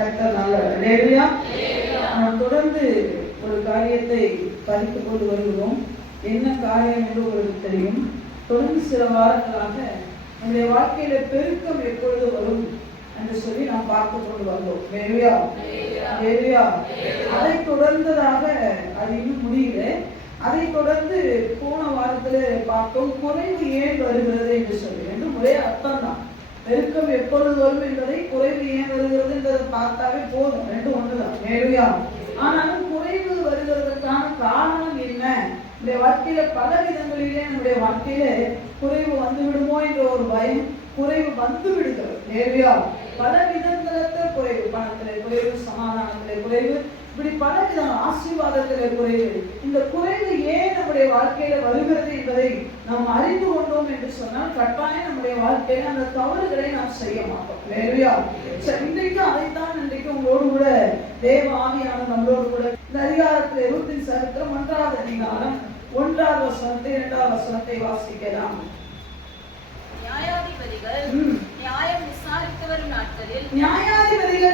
கர்த்தர் நல்லவர். ஹல்லேலூயா. நாம் தொடர்ந்து ஒரு காரியத்தை படித்துக் கொண்டு வருகிறோம். என்ன காரியம் என்று உங்களுக்கு தெரியும். தொடர்ந்து சில வாரங்களாக நம்முடைய வாழ்க்கையில பெருக்கம் எப்பொழுது வரும் என்று சொல்லி நாம் பார்த்து கொண்டு வந்தோம். ஹல்லேலூயா. அதை தொடர்ந்ததாக அது இன்னும் முடியல. அதை தொடர்ந்து போன வாரத்துல பார்த்தோம் குறைவு ஏன் வருகிறது என்று சொல்லி. ரெண்டும் ஒரே அர்த்தம் தான். பெருக்கம் எப்பொழுது வரும் என்பதை குறைவு ஏன் வருகிறது என்றதை பார்த்தாவே போதும். ரெண்டும் ஒண்ணுதான். ஹல்லேலூயா. ஆனாலும் குறைவு வருகிறதுக்கான காரணம் என்ன? நம்முடைய வாழ்க்கையில பல விதங்களிலே நம்முடைய வாழ்க்கையில குறைவு வந்து விடுமோ என்ற ஒரு பயம், குறைவு வந்து விடுகிறது. ஹல்லேலூயா. பல விதங்களத்துல குறைவு, பணத்திலே குறைவு, சமாதானத்திலே குறைவு, இப்படி பல விதம், ஆசீர்வாதத்திலே குறைவு. இந்த குறைவு ஏன் நம்முடைய வாழ்க்கையில வருகிறது என்பதை நாம் அறிந்து கொண்டோம் என்று சொன்னால் கட்டாயம் நம்முடைய வாழ்க்கையில அந்த தவறுகளை நாம் செய்ய மாட்டோம். ஹல்லேலூயா. இன்றைக்கு அதைத்தான் இன்றைக்கு உங்களோடு கூட தேவ ஆவியான நம்மளோடு கூட இந்த அதிகாரத்தில் ரூத்தின் சரித்திரம் 1வது அதிகாரம் 1வது வசனத்தை 2வது வசனத்தை வாசிக்கலாம். நியாயாதிபதிகள்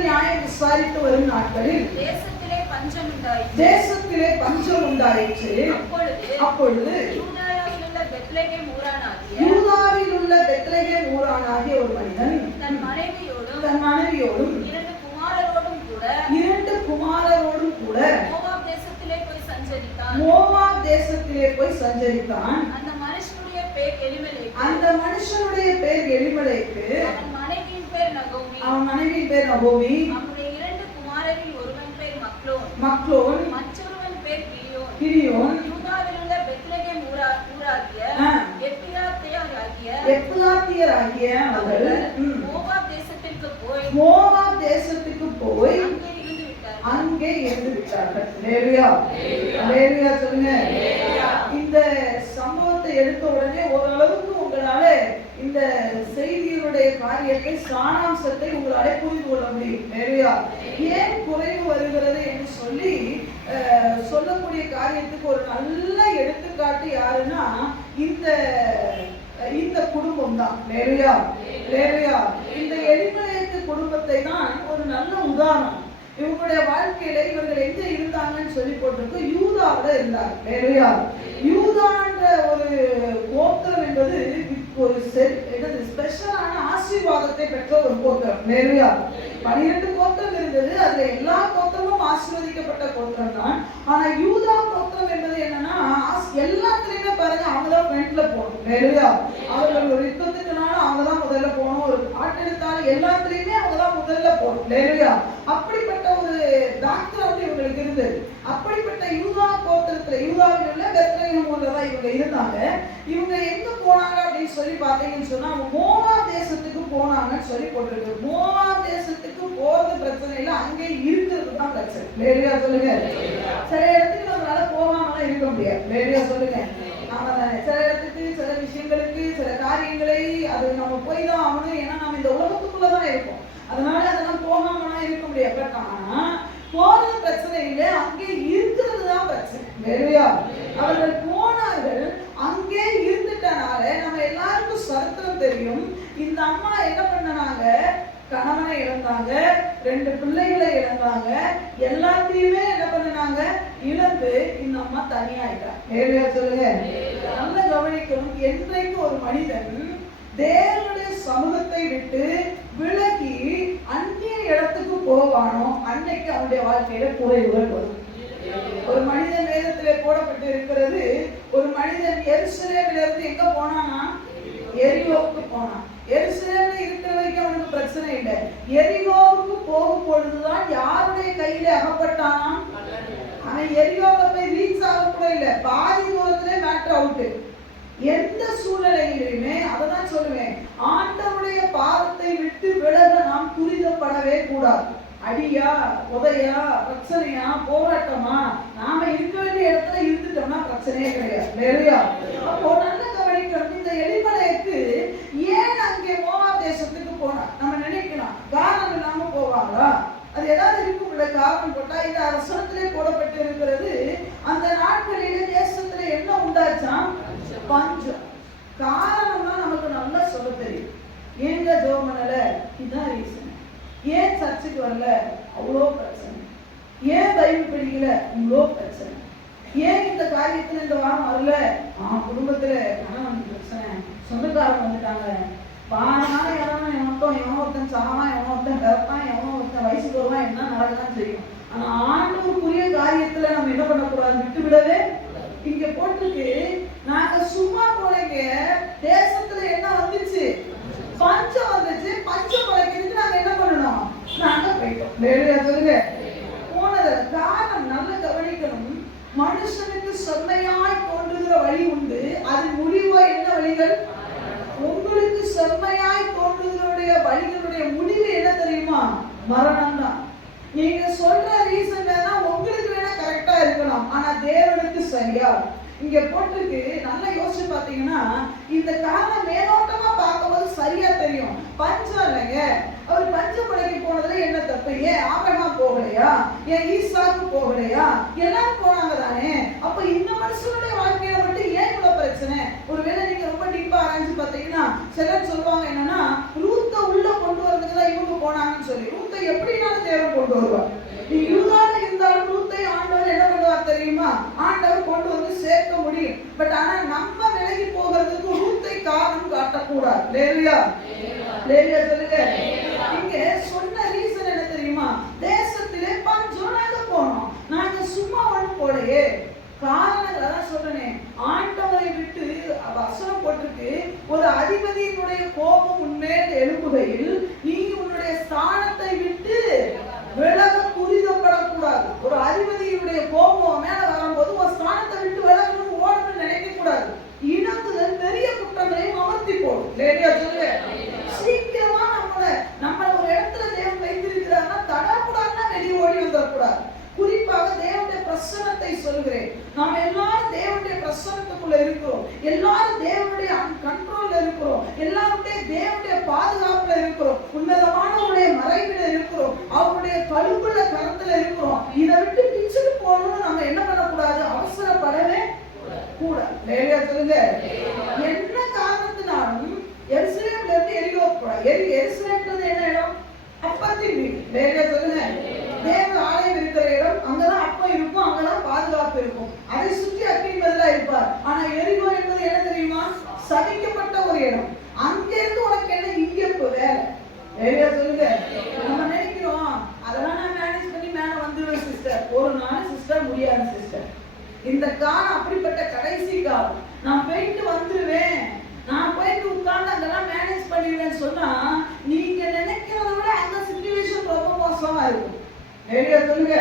நியாயம் விசாரித்து வரும் நாட்களில் தேசத்திலே பஞ்சம் உண்டாயிற்று. அப்பொழுது யூதாவில் உள்ள பெத்லகேம் ஊரானாகிய ஒரு மனிதன் தன் மனைவியோடும் 2 குமாரரோடும் கூட மோவாப் தேசத்திலே போய் சஞ்சரித்தான். அந்த மனுஷனுடைய பேர் எலிமெலேக்கு. அவன் மனைவியின் பேர் நகோமி. அவனுடைய 2 குமாரரில் ஒருவன் பேர் மக்லோன், மற்றொருவன் பேர் கிரியோன். யூதாவில் உள்ள பெத்லகேம் ஊராகிய எப்பிராத்தியராகிய அவர்கள் மோவாப் தேசத்திற்கு போய் அங்கே இருந்து விட்டார்கள். ஹல்லேலூயா சொல்லுங்க. இந்த சம்பவத்தை எடுத்த உடனே ஓரளவுக்கு உங்களால இந்த செய்தியினுடைய காரியத்தை, சாராம்சத்தை உங்களால புரிந்து கொள்ள முடியும். ஹல்லேலூயா. ஏன் குறைவு வருகிறது என்று சொல்லி சொல்லக்கூடிய காரியத்துக்கு ஒரு நல்ல எடுத்துக்காட்டு யாருன்னா இந்த குடும்பம் தான். ஹல்லேலூயா. இந்த எலிமெலேக்கு குடும்பத்தை தான் ஒரு நல்ல உதாரணம். இவங்களுடைய வாழ்க்கையில இவர்கள் எங்க இருந்தாங்கன்னு சொல்லி போட்டிருக்கு. யூதாவில இருந்தாங்க. ஹல்லேலூயா. யூதான்ற ஒரு கோத்திரம் என்பது ஒரு ஸ்பெஷலான ஆசீர்வாதத்தை பெற்ற ஒரு கோத்திரம். ஹல்லேலூயா. 12 கோத்திரம் இருந்தது. அதுல எல்லா கோத்திரமும் ஆசீர்வதிக்கப்பட்ட கோத்திரம் தான். ஆனா யூதா கோத்திரம் என்பது என்னன்னா எல்லாத்துலயுமே பாருங்க அவங்கதான் ஃப்ரண்ட்ல போகணும். ஹல்லேலூயா. அவர்கள் ஒரு யுத்தத்துக்குனாலும் அவங்கதான் முதல்ல போகணும். ஒரு பாட்டு எடுத்தாலும் எல்லாத்துலயுமே அவங்கதான் முதல்ல போகணும். ஹல்லேலூயா. அப்படிப்பட்ட ஒரு பேக்ரவுண்ட் இவங்களுக்கு இருந்தது. அப்படிப்பட்ட யூதா கோத்திரத்துல யூதாவில் உள்ள பெத்லகேம் ஊர்ல தான் இவங்க இருந்தாங்க. இவங்க எங்க போனாங்க அப்படின்னு சொல்லி பாத்தீங்கன்னு சொன்னா மோவாப் தேசத்துக்கு போனாங்கன்னு சொல்லி போட்டிருக்கு. மோவாப் தேசத்துக்கு போறது பிரச்சனை இல்லை, அங்கே இருக்கிறது தான் பிரச்சனை. ஹல்லேலூயா சொல்லுங்க. சில இடத்துக்கு நம்மளால போகாமலாம் இருக்க முடியாது. ஹல்லேலூயா சொல்லுங்க. நாம சில இடத்துக்கு, சில விஷயங்களுக்கு, சில காரியங்களை அது நம்ம போய் தான் ஆகணும். ஏன்னா நம்ம இந்த உலகத்துக்குள்ளதான் இருக்கோம். அதனால அதெல்லாம் போகாமலாம் இருக்க முடியாது. பட் ஆனா போறது பிரச்சனை இல்லை, அங்கே இருக்கிறது தான் பிரச்சனை. ஹல்லேலூயா. அவர்கள் போனார்கள், அங்கே இருந்துட்டனால நம்ம எல்லாருக்கும் சரித்திரம் தெரியும். இந்த அம்மா என்ன பண்ணனாங்க? கணவனை இழந்தாங்க, 2 பிள்ளைகளை இழந்தாங்க, எல்லாத்தையுமே என்ன பண்ணனாங்க? இழந்து இந்த அம்மா தனியாயிட்டாங்க. ஹல்லேலூயா சொல்லுங்க. நல்ல கவனிக்கணும். என்றைக்கு ஒரு மனிதன் தேவனுடைய சமூகத்தை விட்டு விலகி அந்நிய இடத்துக்கு போவானோ அன்னைக்கு அவனுடைய வாழ்க்கையில குறைவுகள் வரும். ஒரு மனிதன் வேதத்திலே போடப்பட்டு இருக்கிறது. ஒரு மனிதன் எருசலேமில இருந்து எங்க போனானா? எரிகோவுக்கு போனான். எருசலேமில் இருக்கிற வரைக்கும் அவனுக்கு பிரச்சனை இல்லை. எரிகோவுக்கு போகும் பொழுதுதான் யாருடைய கையில அகப்பட்டானா? அவன் எரிகோவை போய் ரீச் ஆக கூட இல்லை, பாதி தூரத்திலே மேட்டர் அவுட்டு. எந்த சூழ்நிலையிலுமே அததான் சொல்லுவேன், ஆண்டவருடைய பாதத்தை விட்டு விலக நாம் துரிதப்படவே கூடாது. அடியா, உதையா, பிரச்சனையா, போராட்டமா, நாம இருக்க வேண்டிய இடத்துல இருந்துட்டோம்னா பிரச்சனையே கிடையாது. ஹல்லேலூயா. அப்போ நல்ல கவனிக்கணும். இந்த எலிமெலேக்கு ஏன் அங்கே மோவாப் தேசத்துக்கு போனா? நம்ம நினைக்கலாம் காரணம் இல்லாம போவாங்களா? அது ஏதாவது இருக்கும்ல காரணம் போட்டா. இந்த வசனத்திலே போடப்பட்டு இருக்கிறது, அந்த நாட்களிலே தேசத்துல என்ன உண்டாச்சாம்? பஞ்சம். காரணம்னா நமக்கு நல்லா சொல்ல தெரியும். ஏங்க ஜெபம் பண்ணல? இதுதான் ரீசன். ஏன் சர்ச்சுக்கு வரல, அவ்வளோ பிரச்சனை. ஏன் பைபிள் படிக்கல, இவ்வளோ பிரச்சனை. ஏன் இந்த காரியத்துல இந்த வாரம் வரல, குடும்பத்துல கணவன் பிரச்சனை, சொந்தக்காரங்க வந்துட்டாங்க, வாரனால யாரான எவனோ ஒருத்தன் சாவான், எவனோ ஒருத்தன் பிறப்பான், எவனோ ஒருத்தன் வயசுக்கு வருவான், என்ன நடக்கதான் செய்யும். ஆனா ஆண்டவருக்குரிய காரியத்துல நம்ம என்ன பண்ணக்கூடாது, விட்டு விடவே. இங்க போட்டுருக்கு, நாங்க சும்மா போலங்க, தேசத்துல என்ன வந்துச்சு, பஞ்சம் வந்துச்சு. பஞ்சம் பழைக்கிறதுக்கு நாங்க என்ன பண்ணணும், நாங்க போயிட்டோம். சொல்லுங்க போனது காரணம் நல்ல கவனிக்கணும். மனுஷனுக்கு செம்மையாய் தோன்றுகிற வழி உண்டு, அது முடிவா என்ன வழிகள். உங்களுக்கு செம்மையாய் தோன்றுகிறவருடைய வழிகளுடைய முடிவு என்ன தெரியுமா, மரணம் தான். நீங்க சொல்ற ரீசன் வேணா உங்களுக்கு வேணா கரெக்டா இருக்கலாம், ஆனா தேவனுக்கு சரியா. இங்க போட்டுருக்கு, நல்லா யோசிச்சு பாத்தீங்கன்னா இந்த காரணம் மேலோட்டமா பார்க்கும்போது சரியா தெரியும். பஞ்சம் இல்லைங்க, அவர் பஞ்சப்படைக்கு போனதுல என்ன தப்பு, ஏன் ஆபிரகாம் போகலையா, ஏன் ஈசாக்கு போகலையா, எல்லாரும் போனாங்க தானே. அப்ப இந்த மனுஷனுடைய வாழ்க்கையில மட்டும் ஏன் இவ்வளவு பிரச்சனை. ஒருவேளை நீங்க ரொம்ப டீப்பா ஆராய்ச்சி பாத்தீங்கன்னா சிலர் சொல்லுவாங்க என்னன்னா, ரூத்தை உள்ள கொண்டு வரதுக்கு தான் இவங்க போனாங்கன்னு சொல்லி. ரூத்தை எப்படினாலும் தேவன் கொண்டு வருவார். யூதால இருந்தாலும் ரூத்தை ஆண்டவர் என்ன பண்ணுவார் தெரியுமா, ஆண்டவர் கொண்டு வந்து சேர்க்க முடியும். பட் ஆனா நம்ம விலகி போகிறதுக்கு ரூத்தை காரணம் காட்டக்கூடாது. லேவியா லேவியா சொல்லுங்க. இங்க சொன்ன ரீசன் என்ன தெரியுமா, தேசத்திலே பஞ்சம், நாங்க போனோம், நாங்க சும்மா ஒண்ணு போலையே. காரணங்கள் அதான் சொல்றேன், ஆண்டவரை விட்டு வசனம் போட்டிருக்கு, ஒரு அதிபதியினுடைய கோபம் உன்மேல் எழுப்புகையில் நீ உன்னுடைய ஸ்தானத்தை விட்டு விலக துரிதப்படக்கூடாது. ஒரு அதிபதியினுடைய கோபம் மேல வரும்போது ஒரு ஸ்தானத்தை விட்டு விலகணும்னு ஓடணும்னு நினைக்க கூடாது. இணங்குதல் பெரிய குற்றங்களையும் அமர்த்தி போடும். லேடியா சொல்லுங்க, சீக்கிரமா நம்மள ஒரு இடத்துல தேவன் வைத்திருக்கிறார்னா தடக்கூடாதுன்னா வெளியே ஓடி வந்துடக்கூடாது. குறிப்பாக தேவனுடைய பிரசன்னத்தை சொல்கிறேன். நாம் எல்லாரும் தேவனுடைய பிரசன்னத்துக்குள்ள இருக்கிறோம், எல்லாரும் தேவனுடைய கண்ட்ரோல்ல இருக்கிறோம், எல்லாருடைய தேவனுடைய பாதுகாப்புல இருக்கிறோம், உன்னதமானவருடைய மறைவில இருக்கிறோம், அவருடைய கழுப்புள்ள கரத்துல இருக்கிறோம். இதை விட்டு பிச்சுட்டு போகணும்னு நம்ம என்ன பண்ணக்கூடாது, அவசரப்படவே கூடாது. லேவியா சொல்லுங்க. என்ன காரணத்தினாலும் எருசலேம்ல இருந்து எரிகோ கூடாது. எருசலேம்ன்றது என்ன இடம், அப்பத்தின் வீடு. லேவியா சொல்லுங்க. தேவ ஆலயம் இருக்கிற இடம், அங்கதான் அப்பம் இருக்கும், அங்கதான் பாதுகாப்பு இருக்கும். அதை சுற்றி அக்கினிமேல் இருப்பார். ஆனா எரிகோ என்பது என்ன தெரியுமா, சபிக்கப்பட்ட ஒரு இடம். அங்க இருந்து உனக்கு என்ன இங்க வேலை. லேவியா சொல்லுங்க. நம்ம நினைக்கிறோம் அதெல்லாம் நான் மேனேஜ் பண்ணி மேல வந்துடுவேன் சிஸ்டர். ஒரு நாள் சிஸ்டர் முடியாது சிஸ்டர். இந்த காலம் அப்படிப்பட்ட கடைசி காலம். நான் போயிட்டு வந்துருவேன், நான் போயிட்டு உட்கார்ந்து அங்கெல்லாம் மேனேஜ் பண்ணிடுவேன்னு சொன்னா நீங்க நினைக்கிறத விட அந்த சிச்சுவேஷன் ரொம்ப மோசமா இருக்கும். லேவியா சொல்லுங்க.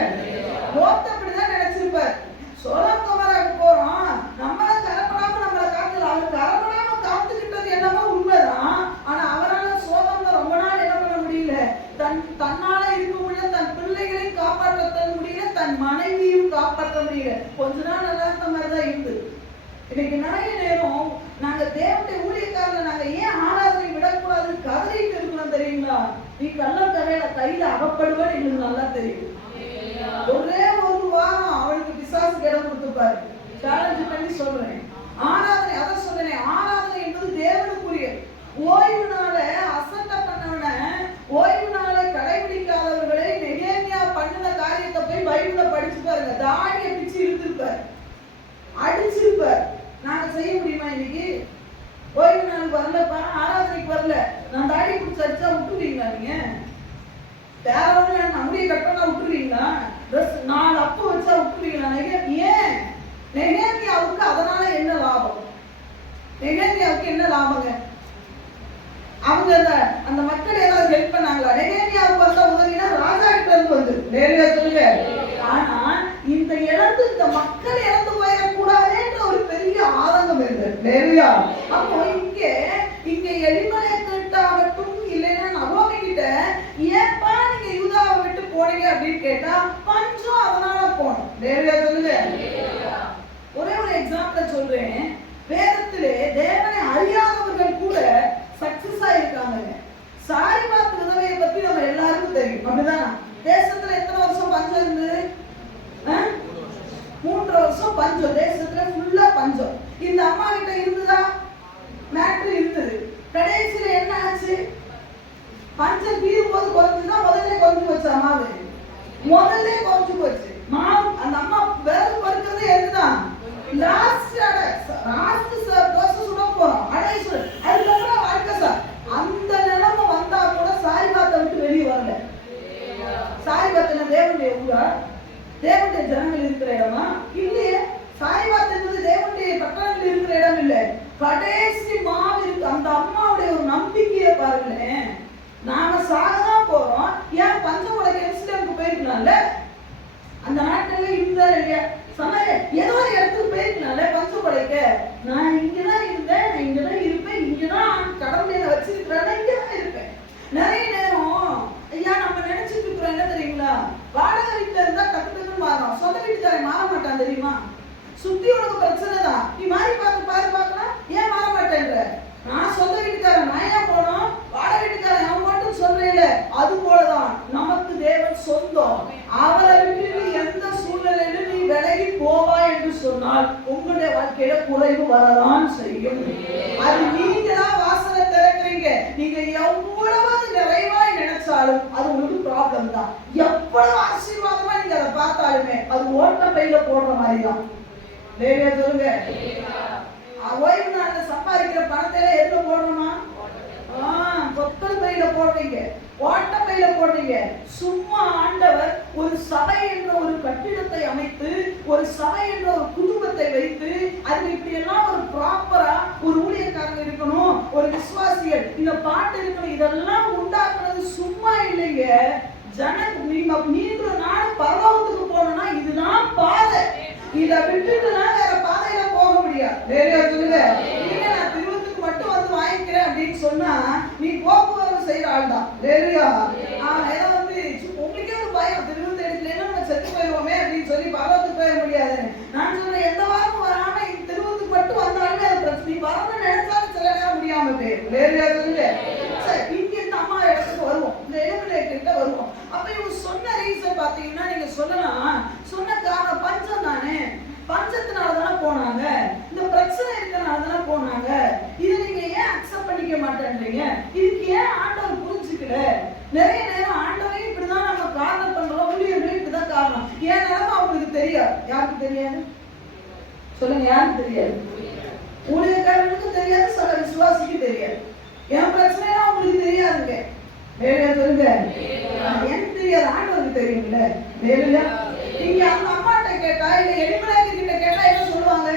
லோத் அப்படிதான் நினைச்சிருப்பார். சோதோம் கொமோராவுக்கு போறோம், நம்மள கரப்படாம நம்மள காத்துல, அவர் கரப்படாம காத்துக்கிட்டது என்னமோ உண்மைதான். ஆனா அவரால் சோதோம்ல ரொம்ப நாள் என்ன பண்ண முடியல, தன்னால இருக்க முடியல, தன் பிள்ளைகளையும் காப்பாற்ற முடியல, தன் மனைவியும் காப்பாற்ற முடியல. கொஞ்ச நாள் நல்லா இருந்த மாதிரிதான் இருந்து. இன்னைக்கு நிறைய நேரம் நாங்க தேவனுடைய ஊழியக்காரல நாங்க ஏன் ஆராதனை விடக்கூடாதுன்னு கதறிட்டு இருக்கிறோம் தெரியுங்களா. நீ கள்ளக்கரையில கையில அகப்படுவேன்னு எங்களுக்கு நல்லா தெரியும். ஒரே ஒரு வாரம் அவளுக்கு பிசாசு இடம் கொடுத்துப்பாரு. சேலஞ்ச் பண்ணி சொல்றேன். ஆராதனை அதான் சொல்றேன், ஆராதனை என்பது தேவனுக்குரிய. ஓய்வு நாள அசட்ட பண்ணவன, ஓய்வு நாளை கடைபிடிக்காதவர்களை நெகேமியா பண்ணின காரியத்தை போய் பைபிள்ல படிச்சு பாருங்க. தாடியை பிச்சு இழுத்திருப்பார், அடிச்சிருப்பார். நாங்க செய்ய முடியுமா இன்னைக்கு? ஓய்வு நாளுக்கு வரலப்பா, ஆராதனைக்கு வரல, நான் தாடி பிடிச்சி அடிச்சா விட்டுருவீங்களா? நீங்க வேற ஒண்ணு நம்முடைய கட்டணம் விட்டுருவீங்களா? ட்ரெஸ் 4 அப்ப வச்சா விட்டுருவீங்களா? ஏன் நெகேமியாவுக்கு அதனால என்ன லாபம்? நெகேமியாவுக்கு என்ன லாபங்க? அவங்க அந்த மக்கள் ஏதாவது ஹெல்ப் பண்ணாங்களா? நெகேமியாவுக்கு வந்த உதவினா ராஜா கிட்ட இருந்து வந்து. லேவியா சொல்லுங்க. ஆனா இந்த இழந்து இந்த மக்கள் இழந்து போயிடக்கூடாதுன்ற ஒரு பெரிய ஆதங்கம் இருந்தது. லேவியா. அப்போ இங்க எலிமலேக்காகட்டும் இல்லைன்னா நகோமி கிட்ட ஏப்பா நீங்க யூதாவை விட்டு போனீங்க அப்படின்னு கேட்டா பஞ்சம் அதனால போனோம். லேவியா சொல்லுங்க. ஒரே ஒரு எக்ஸாம்பிள் சொல்றேன். வேதத்திலே தேவனை அறியாதவர்கள் கூட சக்சஸ் ஆயிருக்காங்க. சாரிபாத் விதவையை பத்தி நம்ம எல்லாருக்கும் தெரியும், அப்படிதான். தேசத்துல எத்தனை வருஷம் பஞ்சம் இருந்தது? 3 வருஷம் பஞ்சம். தேசத்துல ஃபுல்லா பஞ்சம். இந்த அம்மா கிட்ட இருந்ததா? மேட்ரு இருந்தது. கடைசியில என்ன ஆச்சு? பஞ்சம் தீரும் போது குறைஞ்சுன்னா முதல்ல குறைஞ்சு போச்சு அம்மாவு, முதல்ல குறைஞ்சு போச்சு மாவு. அந்த அம்மா விறகு பறிக்கிறது எதுதான் லாஸ்ட் தோசை சுட போறோம் அடைய சுட, அதுக்கப்புறம் வாழ்க்கை சார். அந்த நிலைமை வந்தா கூட சாய்பாத்தை விட்டு வெளியே வரல. சாய்பாத்தின தேவனுடைய ஊரா, தேவனுடைய ஜனங்கள் இருக்கிற இடமா இல்லையே. சாய்பாத் என்பது தேவனுடைய பட்டணங்கள் இருக்கிற இடம் இல்லை, கடைசி மாவு இருக்கு. அந்த அம்மாவுடைய ஒரு நம்பிக்கையை பாருங்களேன். நாம சாகதான் போறோம், ஏன் பஞ்சமுடை எருசலேமுக்கு போயிருக்கலாம்ல, அந்த நாட்டில இருந்தா இல்லையா சமய ஏதோ ஒரு இடத்துக்கு போயிருக்கலாம்ல பஞ்சமுடைக்க. நான் இங்கதான் இருந்தேன், நான் இங்கதான் இருப்பேன், இங்கதான் கடவுளை வச்சிருக்கிறேன், இங்கதான் இருப்பேன். நிறைய நேரம் ஐயா நம்ம நினைச்சிட்டு இருக்கிறோம் என்ன தெரியுங்களா, வாடகை வீட்டுல இருந்தா டக்குன்னு மாறும், சொந்த வீட்டுக்காரன் மாற மாட்டான் தெரியுமா. சுத்தி உனக்கு பிரச்சனை தான், நீ மாறி பார்க்கலாம், ஏன் மாற மாட்டேன்ற. நான் சொந்த வீட்டுக்காரன் நான் ஏன் போனோம், வாடகை வீட்டுக்காரன் அவன் மட்டும் சொல்றேன்ல. அது போலதான் நமக்கு தேவன் சொந்தம். அவரை விட்டு எந்த சூழ்நிலையிலும் நீ விலகி போவா என்று சொன்னால் உங்களுடைய வாழ்க்கையில குறைவு வரதான் செய்யும். அது நீங்க தான் வாசலை திறக்கிறீங்க. நீங்க எவ்வளவு நிறைவாய் நினைச்சாலும் அது உங்களுக்கு ப்ராப்ளம் தான். எவ்வளவு ஆசீர்வாதமா நீங்க அதை பார்த்தாலுமே அது ஓட்ட பையில போடுற மாதிரி தான். லேவியா சொல்லுங்க, ஓய்வு நாள்ல சம்பாதிக்கிற பணத்தை எதுல போடணுமா, கொத்தல் பையில போடுறீங்க, ஓட்ட பையில போடுறீங்க. சும்மா ஆண்டவர் ஒரு சபை என்ற ஒரு கட்டிடத்தை அமைத்து, ஒரு சபை என்ற ஒரு குடும்பத்தை வைத்து, அதுல இப்படி எல்லாம் ஒரு ப்ராப்பரா ஒரு ஊழியக்காரங்க இருக்கணும், ஒரு விசுவாசிகள் இந்த பாட்டு இருக்கணும், இதெல்லாம் உண்டாக்குறது சும்மா இல்லைங்க. நீங்க நாடு பரலோகத்துக்கு போகணும்னா இதுதான் பாதை. இதை விட்டுட்டுனா வேற பாதையில போக முடியாது. வேற சொல்லுங்க, நான் திருவத்துக்கு மட்டும் வந்து வாங்கிக்கிறேன் அப்படின்னு சொன்னா நீ போக்குவரத்து செய்யற ஆள் தான். வேறையா ஏதோ வந்து உங்களுக்கே ஒரு பயம், திருவத்து எடுக்கலன்னா நம்ம செத்து போயிடுவோமே அப்படின்னு சொல்லி பரவத்துக்கு போயிட முடியாதுன்னு. நான் சொல்றேன், எந்த வாரமும் வராம திருவத்துக்கு மட்டும் வந்தாலுமே அது பிரச்சனை. வரணும்னு நினைச்சாலும் சில நேரம் முடியாம போயிடும். வேறையா சொல்லுங்க, இங்க இந்த அம்மா இடத்துக்கு வருவோம், இந்த எலுமிலேக்கிட்ட வருவோம். அப்ப இவங்க சொன்ன ரீசன் பாத்தீங்கன்னா நீங்க சொல்லலாம், சொன்ன காரணம் பஞ்சம் தானே, பஞ்சத்தினாலதானே போனாங்க, இந்த பிரச்சனை இருக்கிறனாலதானே போனாங்க. இதை நீங்க ஏன் அக்செப்ட் பண்ணிக்க மாட்டேன்றீங்க, இதுக்கு ஏன் ஆண்டவர் புரிஞ்சுக்கல. நிறைய நேரம் ஆண்டவரையும் இப்படிதான் நம்ம காரணம் பண்றோம், ஊழியர்களும் இப்படிதான் காரணம். ஏன் நிலைமை அவங்களுக்கு தெரியாது. யாருக்கு தெரியாது சொல்லுங்க, யாருக்கு தெரியாது? ஊழியக்காரர்களுக்கும் தெரியாது, சில விசுவாசிக்கு தெரியாது. என் பிரச்சனைலாம் உங்களுக்கு தெரியாதுங்க. வேலையா சொல்லுங்க, எனக்கு தெரியாது, ஆண்டவருக்கு தெரியும்ல. வேலையா நீங்க அந்த அம்மாட்ட கேட்டா இல்ல எலிமலைக்கு கிட்ட கேட்டா என்ன சொல்லுவாங்க,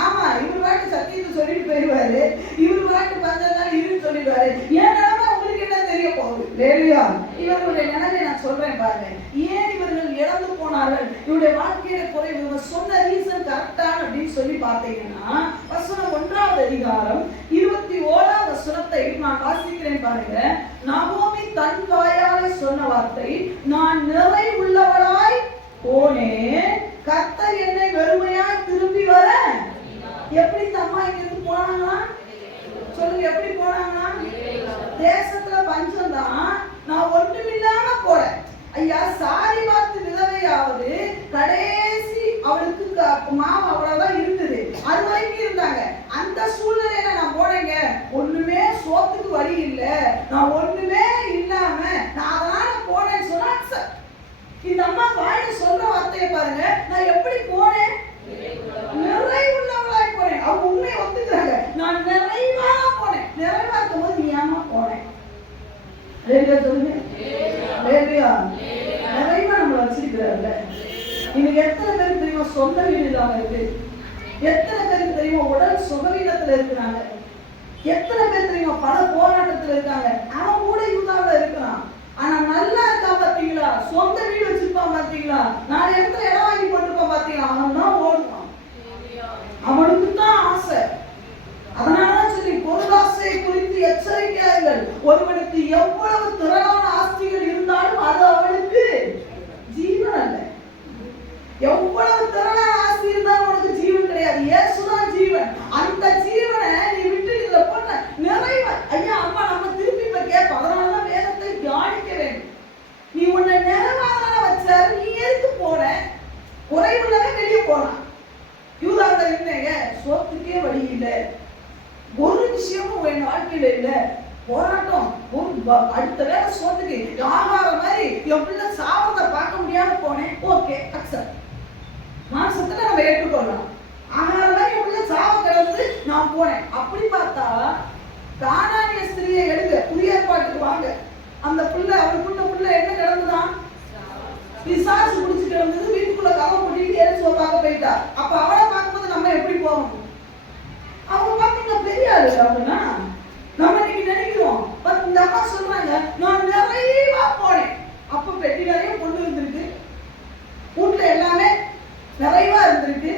ஆமா இவர் வாட்டு சத்தியத்தை சொல்லிட்டு போயிடுவாரு, இவர் வாட்டு பஞ்சத்தான் இருன்னு சொல்லிடுவாரு. ஏன் நிலைமை உங்களுக்கு என்ன தெரிய போகுது. வேலையா இவர்களுடைய நிலைமை நான் சொல்றேன் பாருங்க. ஏன் இவர்கள் இறந்து போனார்கள், இவருடைய வாழ்க்கையில குறைவு, இவங்க சொன்ன ரீசன் கரெக்டான அப்படின்னு சொல்லி பார்த்தீங்கன்னா வசனம் 1ஆவது அதிகாரம் 21ஆவது வசனத்தை நான் வாசிக்கிறேன் பாருங்க. நகோமி தன் வாயாலே சொன்ன வார்த்தை, நான் நிறை உள்ளவளாய் போனேன், கர்த்தர் என்னை வெறுமையாய் திரும்பி வர. எப்படி இந்த அம்மா இங்கிருந்து போனாங்களா சொல்லுங்க, எப்படி போனாங்களா? தேசத்துல பஞ்சம் தான், நான் ஒன்றுமில்லாம போறேன். ஐயா சாரிபாத் விதவையாவது கடைசி அவளுக்கு மாவு அவ்வளவுதான் இருந்தது, அது வரைக்கும் இருந்தாங்க. அந்த சூழ்நிலையில நான் போனேங்க, ஒண்ணுமே சோத்துக்கு வழி இல்ல, நான் ஒண்ணுமே இல்லாம நான் அதனால போனேன்னு சொன்னா இந்த அம்மா வாயில சொல்ற வார்த்தையை பாருங்க. நான் எப்படி போனேன், நிறைவுள்ளவளாய் போனேன். அவங்க உண்மையை ஒத்துக்கிறாங்க, நான் நிறைவா போனேன். நிறைவா இருக்கும் போது நீ ஏமா போனேன். சொல்லுங்க, நிறைவா நம்மள வச்சிருக்கிறாருல்ல. இன்னைக்கு எத்தனை பேருக்கு தெரியுமா சொந்த வீடு இல்லாம இருக்கு, எத்தனை பேருக்கு தெரியுமா உடல் சுகவீனத்துல இருக்கிறாங்க, எத்தனை பேர் தெரியுமா பல போராட்டத்துல இருக்காங்க. அவன் கூட யூதாவில் இருக்கிறான், ஆனா நல்லா இருக்கா பாத்தீங்களா, சொந்த வீடு வச்சிருப்பான் பாத்தீங்களா, நாலு இடத்துல இடம் வாங்கி போட்டுருப்பான் பாத்தீங்களா, அவன் தான் ஓடுவான். அவனுக்கு தான் ஆசை. அதனாலதான் சொல்லி பொருளாசை குறித்து எச்சரிக்கையார்கள். ஒருவனுக்கு எவ்வளவு திரளான ஆஸ்திகள் இருந்தாலும் அது அவனுக்கு ஜீவன் அல்ல. எவ்வளவு திரளான ஆஸ்தி இருந்தாலும் உனக்கு ஜீவன் கிடையாது. இயேசுதான் ஜீவன். அந்த ஜீவனை நீ விட்டு இதுல போட்ட நிறைவா. ஐயா அம்மா நம்ம திருப்பி இப்ப கேட்போம். அதனாலதான் வேதத்தை தியானிக்க வேண்டும். நீ உன்னை நிறைவாதான வச்சாரு, நீ எதுக்கு போன? குறைவுள்ளவே வெளியே போனான். யூதாவில் இருந்தேங்க, சோத்துக்கே வழி இல்லை, ஒரு விஷயமும் என் வாழ்க்கையில இல்லை, போராட்டம், அடுத்த வேலை சோத்துக்கு ஆகார மாதிரி என் பிள்ளை சாப்பிட பார்க்க முடியாம போனேன். ஓகே, அக்செப்ட், மாசத்துல நம்ம ஏற்றுக்கொள்ளலாம். ஆகார மாதிரி என் பிள்ளை சாவ கிடந்து நான் போனேன். அப்படி பார்த்தா கானானிய ஸ்திரியை எடுங்க, புதிய ஏற்பாட்டுக்கு வாங்க. அந்த பிள்ளை அவருக்குள்ள பிள்ளை என்ன கிடந்துதான்? பிசாசு குடிச்சு கிடந்தது. வீட்டுக்குள்ள கவலை போட்டு ஏசுவ பார்க்க போயிட்டா. அப்ப அவளை பார்க்கும்போது நம்ம எப்படி போவோம்? அவங்க பாத்தீங்க பெரிய ஆளு அப்படின்னா நம்ம இன்னைக்கு நினைக்கிறோம். இந்த அம்மா சொல்றாங்க நான் நிறைவா போனேன். அப்ப பெட்டி நிறைய கொண்டு வந்திருக்கு, வீட்டுல எல்லாமே நிறைவா இருந்திருக்கு.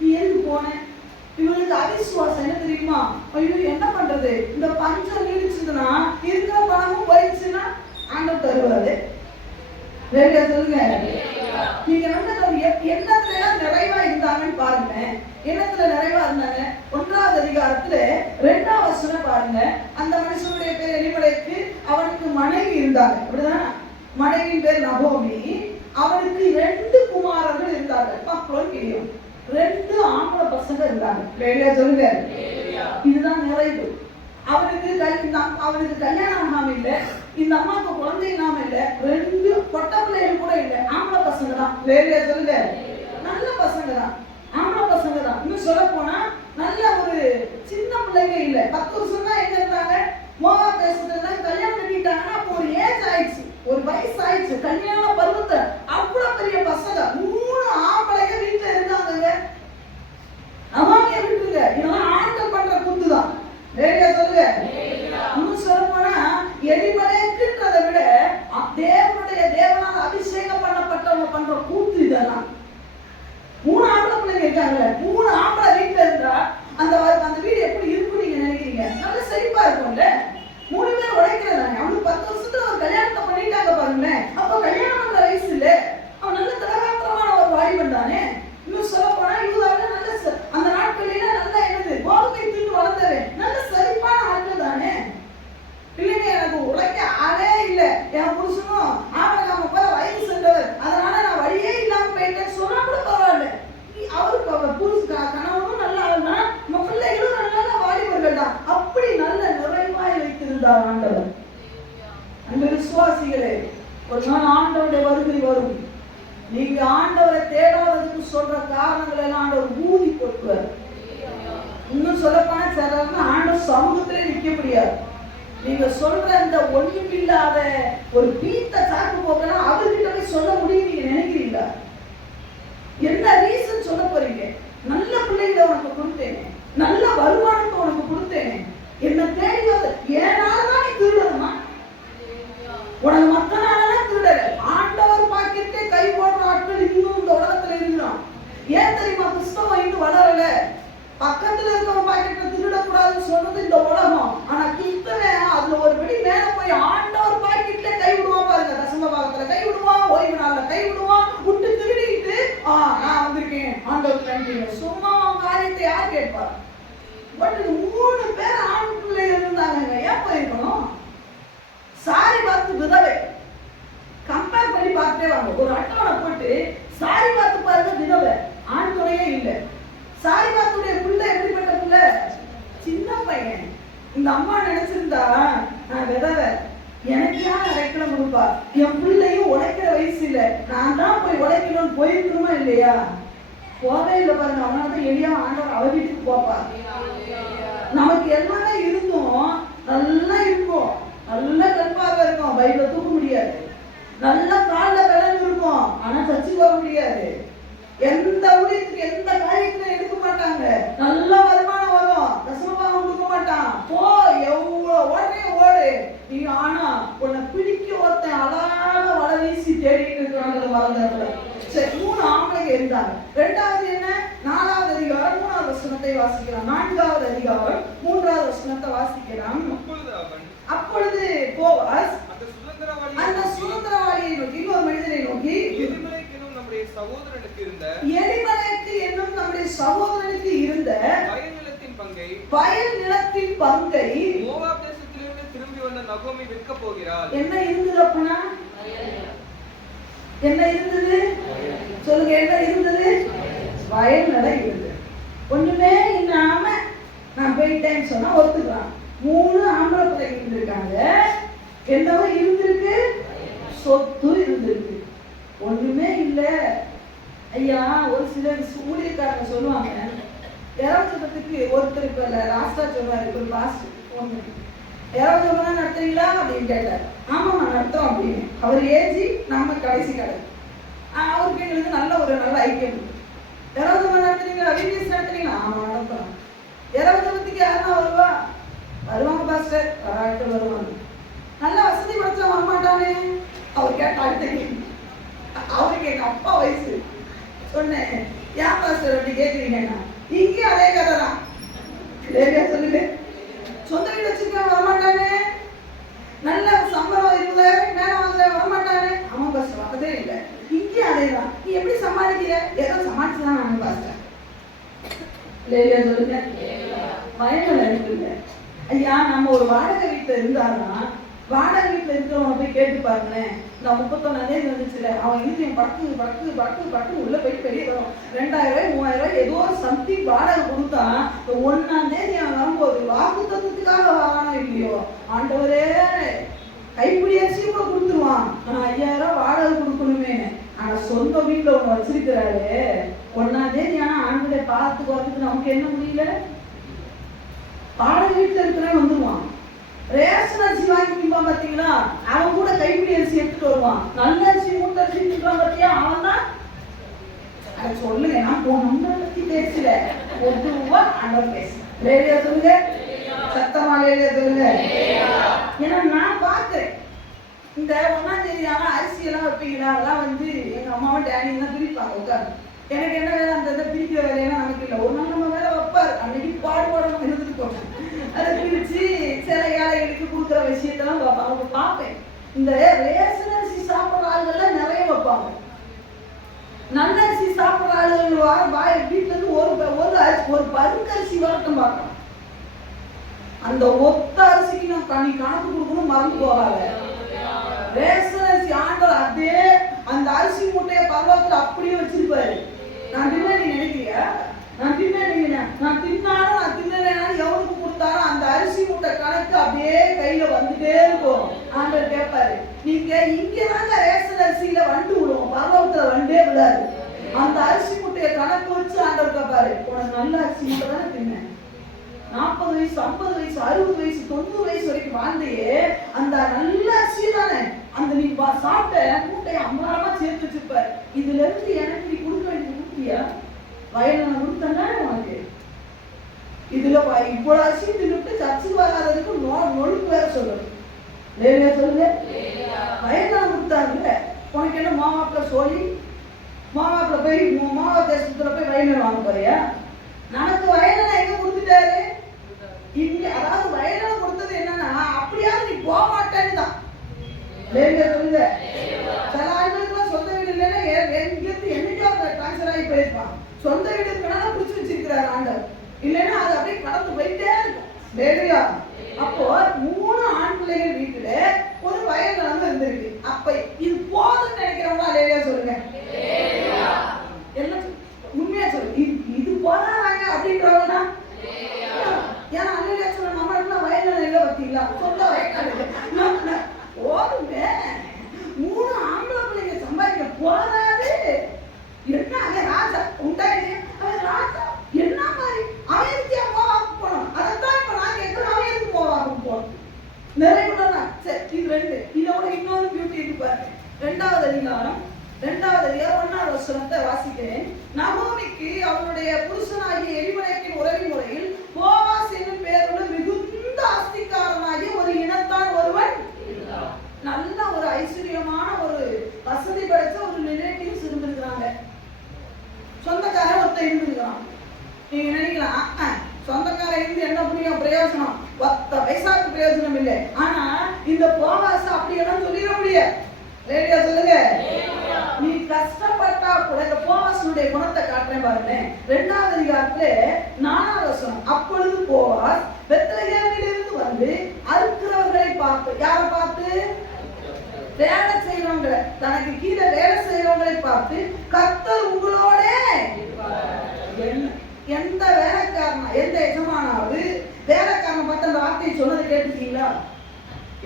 நீ எதுக்கு போனேன்? இவங்களுக்கு அவிசுவாசம் என்ன தெரியுமா? ஐயோ என்ன பண்றது, இந்த பஞ்சம் நீடிச்சதுன்னா இருக்கிற பணமும் போயிடுச்சுன்னா ஆண்டவர் தருவாரு. வேலையா சொல்லுங்க. நீங்க எண்ணத்துல நிறைவா இருந்தாங்கன்னு பாருங்க. எண்ணத்துல நிறைவா இருந்தாங்க. 1வது அதிகாரத்துல 2வது வசனம் பாருங்க. அந்த மனுஷனுடைய பேர் எலிமலேக்கு, அவனுக்கு மனைவி இருந்தாங்க. அப்படிதான், மனைவியின் பேர் நகோமி. அவனுக்கு 2 குமாரர்கள் இருந்தார்கள். மக்களும் கிளியும் 2 ஆம்பளை பசங்க இருந்தாங்க. வேலையா சொல்லுங்க. இதுதான் நிறைவு. அவனுக்கு கல்யாணம் ஆகாம இல்ல, இந்த அம்மாவுக்கு குழந்தை இல்லாம இல்ல, 2 பொட்ட பிள்ளைகள் கூட இல்ல, ஆம்பளை பசங்க தான். வேலையா சொல்லுங்க. நல்ல பசங்க தான், ஆம்பளை பசங்க தான். இன்னும் சொல்ல போனா நல்ல ஒரு சின்ன பிள்ளைங்க இல்ல. 10 வருஷம் தான் எங்க இருந்தாங்க, மோவாப் தேசத்துல கல்யாணம் பண்ணிட்டாங்கன்னா அப்போ ஒரு ஏஜ் ஆயிடுச்சு, ஒரு வயசு ஆயிடுச்சு, கல்யாண பருவத்தை. அவ்வளவு பெரிய பசங்க 3 ஆம்பளைங்க வீட்டுல இருந்தாங்க. அவாமிய விட்டுங்க, இதெல்லாம் ஆண்கள் பண்ற கூத்து தான். வேலையா சொல்லுங்க. இன்னும் சொல்ல போனா எலிமலேக்குன்றதை விட தேவனால் அபிஷேகம் பண்ணப்பட்டவங்க பண்ற கூத்து இதெல்லாம். 3 ஆம்பளை பிள்ளைங்க இருக்காங்க. 3 ஆம்பளை வீட்டுல இருந்தா அந்த வீடு எப்படி இருக்கும் நீங்க நினைக்கிறீங்க? நல்ல செழிப்பா இருக்கும்ல. 3 பேர் உழைக்கிறதானே. அவனுக்கு 10 வருஷத்துல ஒரு கல்யாணத்தை பண்ணிட்டாங்க பாருங்க. அப்ப கல்யாணம் பண்ற வயசு இல்ல, அவன் நல்ல திரகாத்திரமான ஒரு வாலிபன் தானே. இன்னும் சொல்ல போனா யூதாவில நல்ல அந்த நாட்களில நல்ல என்னது கோதுமை தின்னு வளர்ந்தவன், நல்ல செழிப்பான ஆட்கள் தானே. பிள்ளைங்க எனக்கு உழைக்க ஆளே இல்ல, என் புருஷனும் ஆபரகாம போல வயது சென்றவர், அதனால நான் வழியே இல்லாம போயிட்டேன் சொன்னா கூட பரவாயில்ல. அவருக்கு அவர் புருஷ கணவனும் நல்லா இருந்தா, நம்ம பிள்ளைகளும் நல்ல வாலிபர்கள் தான். அப்படி நல்ல நிறைவாய் வைத்திருந்தார் ஆண்டவர். அந்த விசுவாசிகளே, ஒரு நாள் ஆண்டவருடைய வருகை வரும். நீங்க ஆண்டவரை தேடாததுக்கு சொல்ற காரணங்கள் எல்லாம் ஆண்டவர் ஊதி போட்டுவார். இன்னும் சொல்லப்போனா சிலர்னா ஆண்டவர் சமூகத்திலே நிக்க முடியாது. நீங்க சொல்ற இந்த ஒண்ணுமில்லாத ஒரு பீத்த சாக்கு போக்கெல்லாம் அவர்கிட்ட போய் சொல்ல முடியும் நீங்க நினைக்கிறீங்களா? என்ன ரீசன் சொல்ல போறீங்க? நல்ல பிள்ளைகளை உனக்கு கொடுத்தேனே, நல்ல வருமானத்தை உனக்கு கொடுத்தேனே, என்ன தேடி வந்து ஏனாலதான் நீ திருடணுமா? உனக்கு மத்த நாளெல்லாம் திருடல. ஆண்டவர் பாக்கெட்டே கை போடுற ஆட்கள் இன்னும் இந்த உலகத்துல இருக்கிறோம். ஏன் தெரியுமா? கிறிஸ்தவம் இன்னும் வளரல. பக்கத்துல இருக்கிற பாக்கெட்ல திருடக்கூடாதுன்னு சொன்னது இந்த உலகம். ஆனா கிறிஸ்தவன் அதுல ஒரு படி மேல போய் ஆண்டவர் பாக்கெட்ல கை விடுவான் பாருங்க. தசம பாகத்துல கை விடுவான், ஓய்வு நாள்ல கை விடுவான், விட்டு திருடிட்டு நான் வந்திருக்கேன் ஆண்டவர் நன்றி. சும்மா காரியத்தை யார் கேட்பார்? பட் 3 பேர் ஆண் பிள்ளைகள் இருந்தாங்க. ஏன் போயிருக்கணும்? சாரி பார்த்து விதவை கம்பேர் பண்ணி பார்த்துட்டே வாங்க. ஒரு அட்டவணை போட்டு சாரி பார்த்து பாருங்க, விதவை, ஆண் துணையே இல்லை. சாரி பார்த்துடைய பிள்ளை எப்படிப்பட்ட பிள்ளை? சின்ன பையன். இந்த அம்மா நினைச்சிருந்தா நான் விதவை, எனக்கு யார் அரைக்கணும் கொடுப்பா, என் பிள்ளையும் உழைக்கிற வயசு இல்லை, நான் தான் போய் உழைக்கணும்னு போயிருக்கணுமா இல்லையா? போவே இல்லை பாருங்க. அவனால்தான் எளியா ஆண்டவர் அவ வீட்டுக்கு போப்பா. நமக்கு எல்லாமே இருந்தும் நல்லா இருக்கும், நல்ல கற்பாக இருக்கும், பைபிள தூக்க முடியாது, நல்ல காலில் விலங்கு இருக்கும், ஆனா சர்ச்சை போக முடியாது, எந்த ஊழியத்துக்கு எந்த காரியத்துல எடுக்க மாட்டாங்க, நல்ல வருமானம் வரும், தசமபாகம் கொடுக்க மாட்டான், போ எவ்வளவு ஓடனே ஓடு நீ. ஆனா உன்னை பிடிக்க ஒருத்தன் அழகாக வலை வீசி தேடிட்டு இருக்கிறாங்க மறந்துடல. சரி, 3 ஆம்பளைங்க இருந்தாங்க. 2வது என்ன? 4வது அதிகாரம் 3வது வசனத்தை வாசிக்கலாம். 4வது அதிகாரம் 3வது வசனத்தை வாசிக்கலாம். அப்பொழுது போவாஸ் அந்த சுதந்திரவாளியை நோக்கி, ஒரு மனிதனை நோக்கி, எலிமலேக்கு என்னும் நம்முடைய சகோதரனுக்கு இருந்த வயல் நிலத்தின் பங்கை மோவாப் தேசத்திலிருந்து திரும்பி வந்த நகோமி விற்க போகிறாள். என்ன இருந்தது அப்பனா? என்ன இருந்தது சொல்லுங்க? என்ன இருந்தது? வயல் நிலம் இருந்தது. ஒண்ணுமே இல்லாம நான் போயிட்டேன்னு சொன்னா ஒத்துக்கலாம். 3 ஆம்பளை பிள்ளைங்க இருந்திருக்காங்க. என்னவோ இருந்திருக்கு, சொத்து இருந்திருக்கு. ஒண்ணுமே இல்லை. ஐயா, ஒரு சில ஊழியக்காரங்க சொல்லுவாங்க, இரவசத்துக்கு ஒருத்தர் இப்ப லாஸ்டா சொல்லுவாரு, ஒரு பாஸ்ட் போன் பண்ணி, இரவசம் நடத்துறீங்களா அப்படின்னு கேட்டார். ஆமா நான் நடத்துறோம் அப்படின்னு. அவர் ஏஜி, நம்ம கடைசி கடை. அவருக்கு எங்களுக்கு நல்ல ஐக்கியம். இரவசம் நடத்துறீங்களா, வீடியோஸ் நடத்துறீங்களா? ஆமா நடத்துறோம். இரவசத்துக்கு யாருன்னா வருவாங்க பாஸ்டர், வராட்டு வருவாங்க. நல்லா வசதி படைச்சா வரமாட்டானே. அவர் கேட்ட அடுத்த கேள்வி, அவருக்கு எங்க அப்பா வயசு. சொன்னேன், ஏன் பாஸ்டர் அப்படி கேட்குறீங்கன்னா, இங்கேயும் அதே கதை தான். சொல்லுங்க, சொந்த வீடு வச்சிருக்க வரமாட்டானே, நல்ல சம்பளம் 20,000 மேல வாங்கல வரமாட்டானே. ஆமா பாஸ்டர் வரதே இல்லை. இங்கேயும் அதே தான். நீ எப்படி சமாளிக்கிற? ஏதோ சமாளிச்சுதான் நாங்க பாஸ்டர். லேலியா சொல்லுங்க, பயங்கர இருக்குல்ல. ஐயா, நம்ம ஒரு வாடகை வீட்டுல இருந்தாருன்னா, வாடகை வீட்டுல இருக்கிறவங்க போய் கேட்டு பாருங்களேன். நான் 31 வந்துச்சுல, அவன் இறுதியம் பட்டு உள்ள போயிட்டு வெளியே வரும். 2,000 3,000 ஏதோ சம்திங் வாடகை கொடுத்தா, 1ஆம் தேதி அவன் வரும்போது வாக்கு தத்துவத்துக்காக வரானோ இல்லையோ, ஆண்டவரே கைப்பிடி அரிசி கூட கொடுத்துருவான். ஆனா 5,000 வாடகை கொடுக்கணுமே. ஆனா சொந்த வீட்டுல ஒண்ணு வச்சிருக்கிறாரு, 1ஆம் தேதி ஆனா ஆண்டுடைய பார்த்துக்கு வரதுக்கு நமக்கு என்ன முடியல. வாடகை வீட்டுல இருக்கிறவன் வந்துருவான். ரேஷன் அரிசி வாங்கிப்பான் பாத்தீங்களா, அவன் கூட கைப்பிடி அரிசி எடுத்துட்டு வருவான். நல்ல அரிசி மூட்டை அரிசி திட்டுவான் பாத்தியா, அவன் தான். அதை சொல்லுங்க, நான் நம்மளை பத்தி பேசல, பொதுவா ஆண்டவர் பேச. லேலியா சொல்லுங்க, சத்தமா லேலியா சொல்லுங்க. ஏன்னா நான் பார்த்தேன், இந்த 1ஆம் தேதி ஆனா அரிசி எல்லாம் வைப்பீங்களா, அதெல்லாம் எங்க அம்மாவும் டேடியும் தான் பிரிப்பாங்க உட்காந்து. எனக்கு என்ன வேலை, அந்த பிரிக்கிற வேலையெல்லாம் நமக்கு இல்லை. ஒரு நாள் நம்ம வேலை வைப்பாரு, அன்னைக்கு பாடுபாடு இருந்துட்டு போட்டேன். அதை பிரிச்சு சில ஏழைகளுக்கு கொடுக்குற விஷயத்தெல்லாம் அவங்க பார்ப்பேன். இந்த ரேஷன் அரிசி சாப்பிட்ற ஆளுகள்லாம் நிறைய வைப்பாங்க. நல்ல அரிசி சாப்பிட்ற ஆளுகள் வீட்டுல இருந்து ஒரு பருக்கு அரிசி வரட்டும் பார்க்கலாம். அந்த ஒத்த அரிசிக்கு நான் கணக்கு கொடுக்கணும், மறந்து போகாத. ரேஷன் அரிசி ஆண்டவர் அதே அந்த அரிசி மூட்டையை பரவாயில்ல அப்படியே வச்சிருப்பாரு. நான் தின்ன நீ நினைக்கிறியா, நான் தின்னாலும் நான் தின்னலைனாலும் எவனுக்கு கொடுத்தாலும் அந்த அரிசி மூட்டை கணக்கு அப்படியே கையில வந்துட்டே இருக்கும். ஆண்டவர் கேட்பாரு, நீங்க இங்கதாங்க ரேஷன் அரிசியில வண்டு விடுவோம், பரவத்துல வண்டே விடாது. அந்த அரிசி மூட்டைய கணக்கு வச்சு ஆண்டவர் கேட்பாரு, உனக்கு நல்ல அரிசி மூட்டை தானே தின்ன, 40 வயசு 50 வயசு 60 வயசு 90 வயசு வரைக்கும் வாழ்ந்தையே, அந்த நல்ல அரிசி தானே அந்த நீ சாப்பிட்ட மூட்டையை அம்மாரமா சேர்த்து வச்சிருப்பாரு. இதுல இருந்து எனக்கு நீ கொடுக்க வேண்டிய கொடுத்தியா, வயல நான் கொடுத்தேன்னா உனக்கு இதுல இவ்வளவு அரிசி தின்னுட்டு சர்ச்சுக்கு வராததுக்கு நொழுக்கு வேற சொல்லணும். லேலியா சொல்லுங்க, வயல கொடுத்தாங்க. உனக்கு என்ன மாவாப்புல சொல்லி மாவாப்புல போய் மாவா தேசத்துல போய் வயல வாங்க போறியா? நமக்கு வயல எங்க கொடுத்துட்டாரு இங்க. அதாவது வயல கொடுத்தது என்னன்னா, அப்படியாவது நீ போக மாட்டேன்னு தான். லேலியா சொல்லுங்க, சில ஆண்களுக்கு சொந்த வீடு இல்லைன்னா எங்கிருந்து என்னைக்கோ டிரான்ஸ்பர் ஆகி போயிருப்பான். சொந்த வீடு இருக்கனால பிடிச்சி வச்சிருக்கிறார் ஆண்டவர், இல்லைன்னா அது அப்படியே கடந்து போயிட்டே இருக்கும். லேலியா, அப்போ 3 ஆண் பிள்ளைகள் வீட்டுல ஒரு வயல் இருந்திருக்கு. அப்ப இது போதும்னு நினைக்கிறவங்களா லேலியா சொல்லுங்க. என்ன உண்மையா சொல்லுங்க, இது போதாங்க அப்படின்றவங்க. ஏன்னா அல்லையா சொல்ல, நம்ம வயல்ல இல்லை பார்த்தீங்களா, சொந்த வயக்காடு போதுமே. 3 ஆம்பளை பிள்ளைங்க சம்பாதிக்க போதாது. என்ன ராஜா உண்டாயிடுச்சு, அவன் ராஜா என்ன மாதிரி அவன் எதுக்கு மோவாக்கு போனோம். அதைத்தான் இப்ப நான் கேட்கிறேன், அவன் எதுக்கு மோவாக்கு போனோம். நிறைய சரி, இது 2. இதோட இன்னொரு பியூட்டி இருப்பாரு. 2வது அதிகாரம் 1வது வசனத்தை வாசிக்கிறேன். நகோமிக்கு அவருடைய புருஷனாகிய எலிமெலேக்கின் உறவின் முறையில் போவாஸ் என்னும் பெயருள்ள மிகுந்த ஆஸ்திகாரனாகிய ஒரு இனத்தான் ஒருவன், நல்ல ஒரு ஐஸ்வர்யமான ஒரு வசதி படைச்ச ஒரு ரிலேட்டிவ்ஸ் இருந்திருக்கிறாங்க. சொந்தக்காரன் ஒருத்தர் இருந்திருக்கிறான். நீங்க நினைக்கலாம், சொந்தக்காரன் இருந்து என்ன புரியும் பிரயோஜனம், 10 பைசாவுக்கு பிரயோஜனம் இல்லை. ஆனா இந்த போவாச அப்படியெல்லாம் சொல்லிட முடியாது. லேடியா சொல்லுங்க, நீ கஷ்டப்பட்டா கூட இந்த போவாசனுடைய குணத்தை காட்டுறேன் பாருங்க. 2வது அதிகாரத்துல 4வது வசனம், அப்பொழுது போவாஸ் பெத்லகேமிலிருந்து வந்து அறுக்கிறவர்களை பார்த்து, யாரை பார்த்து? வேலை செய்யறவங்க, தனக்கு கீழே வேலை செய்யறவங்களை பார்த்து, கர்த்தர் உங்களோட எந்த வேலைக்காரனா எந்த எஜமானாவது வேலைக்காரனை பார்த்து அந்த வார்த்தையை சொன்னதை கேட்டுட்டீங்களா?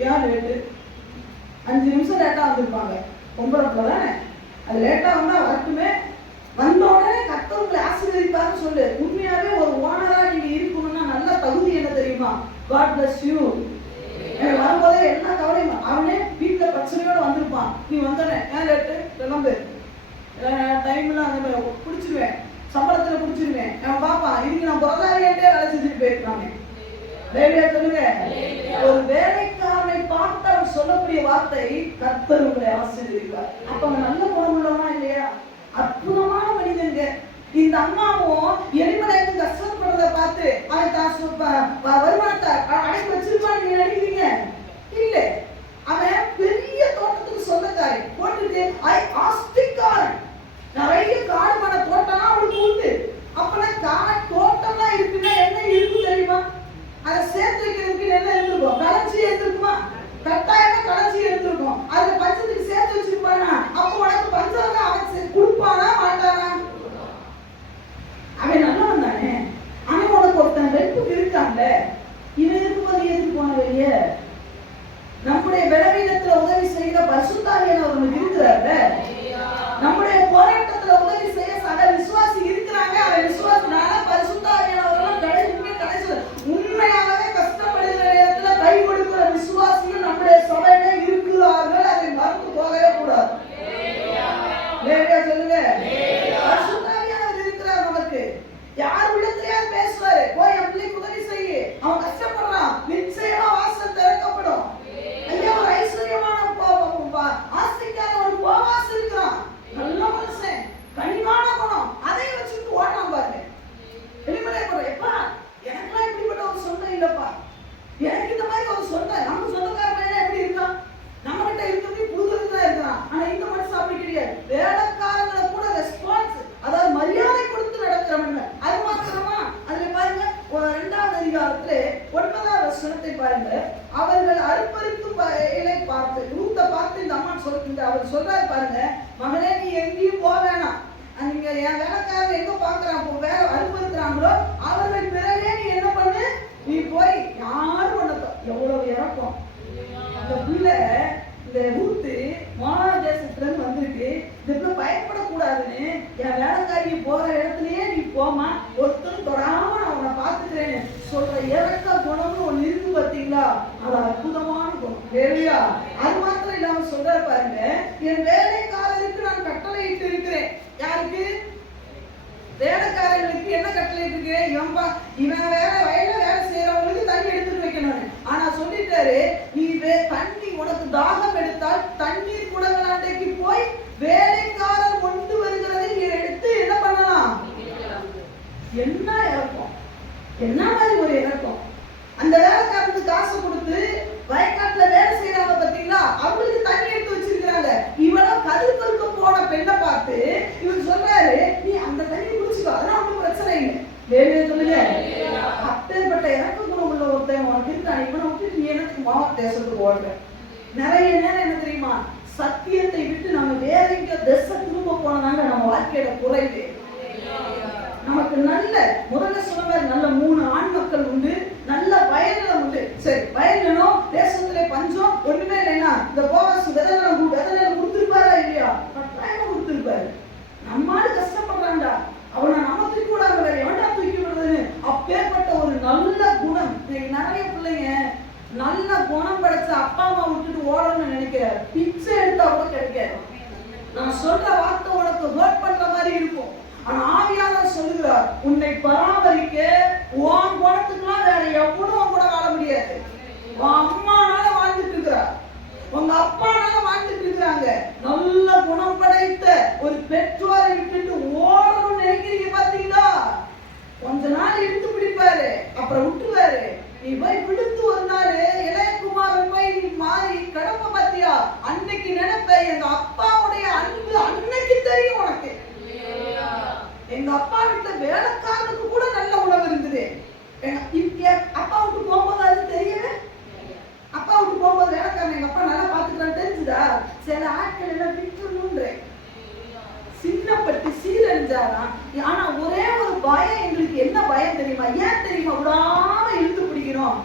ஏன் லேட்டு 5 நிமிஷம் லேட்டா வந்திருப்பாங்க. பொம்பளை பிள்ளை தானே, அது லேட்டா வந்தா வரட்டுமே, வந்த உடனே கர்த்தர் உங்களை ஆசீர்வதிப்பாருன்னு சொல்லு. உண்மையாவே ஒரு ஓனரா நீங்க இருக்கணும்னா நல்ல தகுதி என்ன தெரியுமா? God bless you. வரும்போதே எல்லா கவலையும், அவனே வீட்டுல பிரச்சனையோட வந்திருப்பான், நீ வந்தோடனே ஏன் லேட்டு, கிளம்பு, டைம்ல அந்த பிடிச்சிருவேன், சம்பளத்துல பிடிச்சிருவேன், அவன் பாப்பா இதுக்கு நான் பொருளாதாரியாட்டே வேலை செஞ்சுட்டு போயிருக்காங்க. சொல்லுங்க, ஒரு வேலைக்காரனை பார்த்து அவர் சொல்லக்கூடிய வார்த்தை, கர்த்தர் உங்களை ஆசீர்வதிப்பார். அப்ப அவன் நல்ல குணம் உள்ளவனா இல்லையா? அற்புதமான மனிதங்க. இந்த அம்மாவும் எலிமலைக்கு கஷ்டப்படுறத பார்த்து அவன் தான் வருமானத்தை அடைக்க வச்சிருப்பான்னு நீங்க நினைக்கிறீங்க? இல்ல, அவன் பெரிய தோட்டத்துக்கு சொந்தக்காரன், போட்டுட்டு ஆஸ்திகாரன், நிறைய காடுமான தோட்டம் அவனுக்கு உண்டு. அப்பனா தோட்டம்லாம் இருக்குன்னா என்ன இருக்கும் தெரியுமா? அதை சேர்த்து வைக்கிறதுக்கு என்ன இருந்திருக்கும்? களஞ்சி இருந்திருக்குமா? கட்டாயமா களஞ்சி இருந்திருக்கும். அதுல பஞ்சத்துக்கு சேர்த்து வச்சிருப்பானா? அப்போ உனக்கு பஞ்சம் அவன் கொடுப்பானா மாட்டானா? அவன் நல்லவன் தானே. அவன் உனக்கு ஒருத்தன் வெறுப்புக்கு இருக்கான்ல, இவன் இருக்கும்போது எதுக்கு போன வெளிய? நம்முடைய பலவீனத்துல உதவி செய்கிற பரிசுத்தாவியானவர் நமக்கு இருக்கிறார்ல, நம்முடைய போராட்டத்துல உதவி செய்ய சக விசுவாசி இருக்கிறாங்க. அவன் விசுவாசினால பரிசுத்தாவியானவர்கள் கடைசி உண்மையாகவே கஷ்டப்படுகிற நேரத்துல கை கொடுக்கிற விசுவாசிகள் நம்முடைய சபையில இருக்கிறார்கள். அதை மறந்து போகவே கூடாது. சொல்லுங்க, பரிசுத்தாவியானவர் இருக்கிறார் நமக்கு. யார் உள்ளத்திலேயே பேசுவாரு, போய் என் பிள்ளைக்கு உதவி செய்ய, அவன் கஷ்டப்படுறான், நிச்சயமா வாசல் திறக்கப்படும். ஐயா, ஒரு ஐஸ்வர்யமான ஆஸ்திக்கான ஒரு போவாஸ் இருக்கிறான், நல்ல மனுஷன், கனிவான குணம், அதை வச்சுட்டு ஓடலாம் பாருங்க. எலிமலை போற, எப்பா எனக்கெல்லாம் இப்படிப்பட்ட ஒரு சொந்தம் இல்லப்பா, எனக்கு இந்த மாதிரி ஒரு சொந்தம், நம்ம சொந்தக்காரன் எப்படி இருக்கான், நம்ம கிட்ட இருக்கிறது புதுதான் இருக்கிறான். ஆனா இந்த மனுஷன் அப்படி கிடையாது. வேலைக்காரங்களை கூட ரெஸ்பான்ஸ், அதாவது மரியாதை கொடுத்து நடக்கிறவங்க. அது மாத்திரமா, அதுல பாருங்க 2வது அதிகாரத்துல 9வது வசனத்தை பாருங்க. அவர்கள் அறுப்பறுக்கும் இலை பார்த்து, ரூத்தை பார்த்து இந்த அம்மா சொல்லிட்டு அவர் சொல்றாரு பாருங்க, மகனே நீ எங்கேயும் போக வேணாம், நீங்க என் வேலைக்காரங்க எங்க பாக்குறான் வேலை அறுப்பறுக்கிறாங்களோ அவர்கள் பிறகு நீ என்ன பண்ணு, நீ போய் யாரும் பண்ண. எவ்வளவு இறக்கம் அந்த பிள்ளை. இந்த ரூத்து மோனா தேசத்துல இருந்து வந்திருக்கு, இதுக்குள்ள பயப்படக்கூடாதுன்னு என் வேலைக்காரியை போற இடத்துலயே நீ போமா, ஒருத்தரும் தொடாம நான் உன்னை பார்த்துக்கிறேன்னு சொல்ற இறக்க குணம்னு ஒண்ணு இருக்கு பாத்தீங்களா? அது அற்புதமான குணம். வேலையா அது மாத்திரம் இல்லாம சொல்ற பாருங்க, என் வேலைக்காரருக்கு நான் கட்டளை இட்டு இருக்கிறேன். யாருக்கு? வேலைக்காரர்களுக்கு என்ன கட்டளை இருக்கு? இவன் வேலை வயல்ல வேலை செய்யறவங்களுக்கு தண்ணி எடுத்துட்டு வைக்கணும். ஆனா சொல்லிட்டாரு, நீ தண்ணி உனக்கு தாகம் எடுத்தால் தண்ணீர் குடங்களாண்டைக்கு போய் வேலைக்காரர் கொண்டு வருகிறதை நீ எடுத்து என்ன பண்ணலாம். என்ன இறக்கம், என்ன மாதிரி ஒரு இறக்கம். அந்த வேலைக்காரனுக்கு காசு கொடுத்து வயக்காட்டுல வேலை செய்யறாங்க பாத்தீங்களா, அவங்களுக்கு தண்ணி எடுத்து வச்சிருக்கிறாங்க. இவனும் கதிர் பருக்க போன பெண்ணை பார்த்து இவன் சொல்றாரு, நீ அந்த தண்ணி குடிச்சுக்கோ, அதெல்லாம் ஒன்றும் பிரச்சனை இல்லை. வேலையை சொல்லுங்க, அப்பேற்பட்ட இறக்க குணம் உள்ள ஒருத்தன் உனக்கு இருக்கான். இவனை விட்டு நீ எனக்கு மாவட்ட தேசத்துக்கு ஓடுற. நிறைய நேரம் என்ன தெரியுமா, சத்தியத்தை விட்டு நம்ம வேற எங்க திசை திரும்ப போனதாங்க நம்ம வாழ்க்கையோட குறைவு. நமக்கு நல்ல முதல்ல சொன்ன நல்ல 3 ஆண் மக்கள் உண்டு, நல்ல வயல்ல உண்டு. சரி, வயல்னும் தேசத்துல பஞ்சம் ஒண்ணுமே இல்லைன்னா இந்த போவாஸ் விதனை கொடுத்துருப்பாரா இல்லையா? கட்டாயமா கொடுத்துருப்பாரு. நம்மால கஷ்டப்படுறான்டா, அவனை நம்ம தூக்கி விடாம வேற எவன்டா தூக்கி விடுறதுன்னு அப்பேற்பட்ட ஒரு நல்ல குணம். நிறைய பிள்ளைங்க நல்ல குணம் படைச்ச அப்பா அம்மா விட்டுட்டு ஓடணும்னு நினைக்கிறார், பிச்சை எடுத்தா கூட கிடைக்காது. நான் சொல்ற வார்த்தை உனக்கு ஹர்ட் பண்ற மாதிரி இருக்கும், ஆனா ஆவியானவர் சொல்லுகிறார், உன்னை பராமரிக்க உன் குணத்துக்குலாம் வேற எவனும் கூட வாழ முடியாது. உன் அம்மானால வாழ்ந்துட்டு இருக்கிறார், உங்க அப்பானால வாழ்ந்துட்டு இருக்கிறாங்க. நல்ல குணம் படைத்த ஒரு பெற்றோரை விட்டுட்டு ஓடணும்னு நினைக்கிறீங்க பாத்தீங்களா? கொஞ்ச நாள் இழுத்து பிடிப்பாரு, அப்புறம் விட்டுருவாரு. நீ போய் விடுத்து ஒரு நாள் இளையகுமாரன் போய் நீ மாறி கடமை பாத்தியா, அன்னைக்கு நினைப்ப எங்க அப்பாவுடைய அன்பு அன்னைக்கு தெரியும் உனக்கு. எங்க அப்பா வீட்டுல வேலைக்காரனுக்கு கூட நல்ல உணவு இருந்தது. அப்பா விட்டு போகும்போது அது தெரியல. அப்பா விட்டு போகும்போது வேலைக்காரன் எங்க அப்பா நல்லா பாத்துக்கிறான்னு தெரிஞ்சுதா? சில ஆட்கள் எல்லாம் விட்டுணுன்ற சின்னப்பட்டு சீரழிஞ்சாராம். ஆனா ஒரே ஒரு பயம் எங்களுக்கு, என்ன பயம் தெரியுமா? ஏன் தெரியுமா? விடாம இழுத்து பிடிக்கணும்.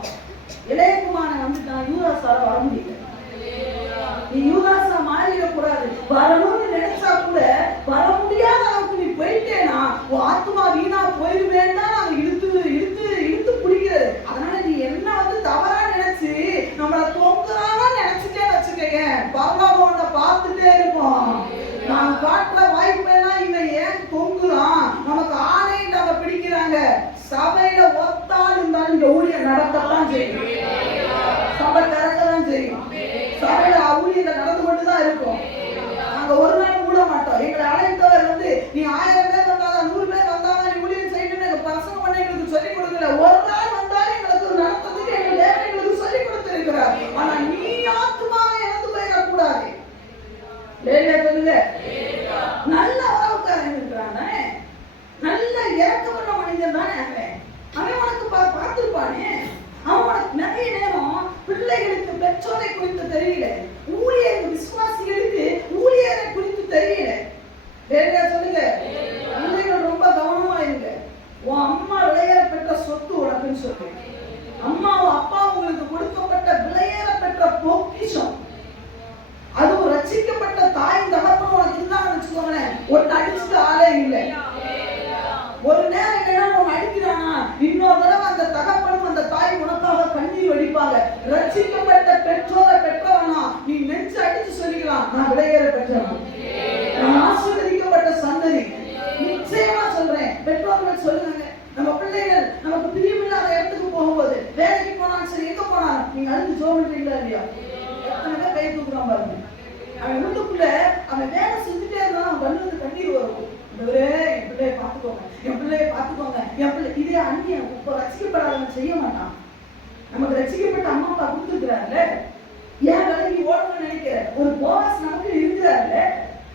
இளையகுமாரன் வந்துட்டான், யூராசால வர முடியல. நீ யூதாசா மாறிடக்கூடாது. வரணும்னு நினைச்சா கூட வர முடியாத அளவுக்கு நீ போயிட்டேனா உன் ஆத்மா வீணா போயிருவேன்னா நாங்க இழுத்து இழுத்து இழுத்து பிடிக்கிறது. அதனால நீ என்ன தவறா நினைச்சு நம்மள தொங்குறானா நினைச்சுட்டே வச்சுக்கங்க, பரவாயில்ல பார்த்துட்டே இருப்போம். நான் காட்டுற வாய்ப்பெல்லாம் இவன் ஏன் தொங்குறான், நமக்கு ஆணை இல்லாம பிடிக்கிறாங்க. சபையில ஒத்தால் இருந்தாலும் இந்த ஊழியம் நடக்கத்தான் செய்யும், சபை திறக்கதான் செய்யும், சபையில ஊழியர்கள் நடந்து கொண்டுதான் இருக்கும். நாங்க ஒரு நாள் மூட மாட்டோம். எங்களை அழைத்தவர் நீ 1000 பேர் வந்தாதான் 100 பேர் வந்தாதான் நீ ஊழியம் செய்யணும்னு பசங்க பண்ண எங்களுக்கு சொல்லிக் கொடுக்கல. ஒரு நாள் வந்தாலும் எங்களுக்கு நடத்துறதுக்கு எங்க தேவன் எங்களுக்கு சொல்லிக் கொடுத்திருக்கிறார். ஆனா நீ ஆத்துமாவை இழந்து போயிடக்கூடாது. சொல்லுங்க, நல்ல உறவுக்காரன் இருக்கிறானே, நல்ல இறக்கமுள்ள மனிதன் தானே அவன் உனக்கு பார்த்திருப்பானே. அவன் உனக்கு நிறைய நேரம் பிள்ளைகளுக்கு பெற்றோரை குறித்து தெரியல, ஊழியர்கள் விசுவாசிகளுக்கு ஊழியரை குறித்து தெரியல. சொல்லுங்க, பிள்ளைகள் ரொம்ப கவனமா இருங்க. உன் அம்மா விளையாட பெற்ற சொத்து உனக்குன்னு சொல்றேன். அம்மாவும் அப்பா உங்களுக்கு கொடுக்கப்பட்ட விளையாட பெற்ற பொக்கிஷம். அதுவும் ரட்சிக்கப்பட்ட தாய் தகப்பனும் உனக்கு இருந்தாங்கன்னு வச்சுக்கோங்களேன், ஒன்னு அடிச்சுட்டு ஆளே இல்லை. ஒரு நேரம் என்னன்னா உன் அடிக்கிறானா, இன்னொரு தடவை அந்த தகப்பனும் அந்த தாய் உனக்காக கண்ணீர் வடிப்பாங்க. ரட்சிக்கப்பட்ட பெற்றோரை பெற்றவனா நீ நெஞ்சு அடிச்சு சொல்லிக்கலாம், நான் விளையாட பெற்றவன், நான் ஆசீர்வதிக்கப்பட்ட சந்ததி. நிச்சயமா சொல்றேன், பெற்றோர்கள் சொல்லுங்க, நம்ம பிள்ளைகள் நமக்கு பிரியமில்லாத இடத்துக்கு போகும்போது, வேலைக்கு போனாலும் சரி எங்க போனாலும் நீங்க அழுது ஜோம் பண்றீங்களா இல்லையா? எத்தனை பேர் கை தூக்குறான் பாருங்க. அவன் உள்ளுக்குள்ள அவன் வேலை செஞ்சுட்டே இருந்தான், அவன் கண்ணுக்கு கண்ணீர் வரும். என் பிள்ளைய பாத்துக்கோங்க, என் பிள்ளைய பாத்துக்கோங்க, என் பிள்ளை. இதே அந்நிய இப்போ ரசிக்கப்படாதவன் செய்ய மாட்டான். நமக்கு ரசிக்கப்பட்ட அம்மா அப்பா கொடுத்துருக்கிறாருல, ஏன் விலகி ஓடணும்னு நினைக்கிற ஒரு போவாஸ் நமக்கு இருக்கிறாருல,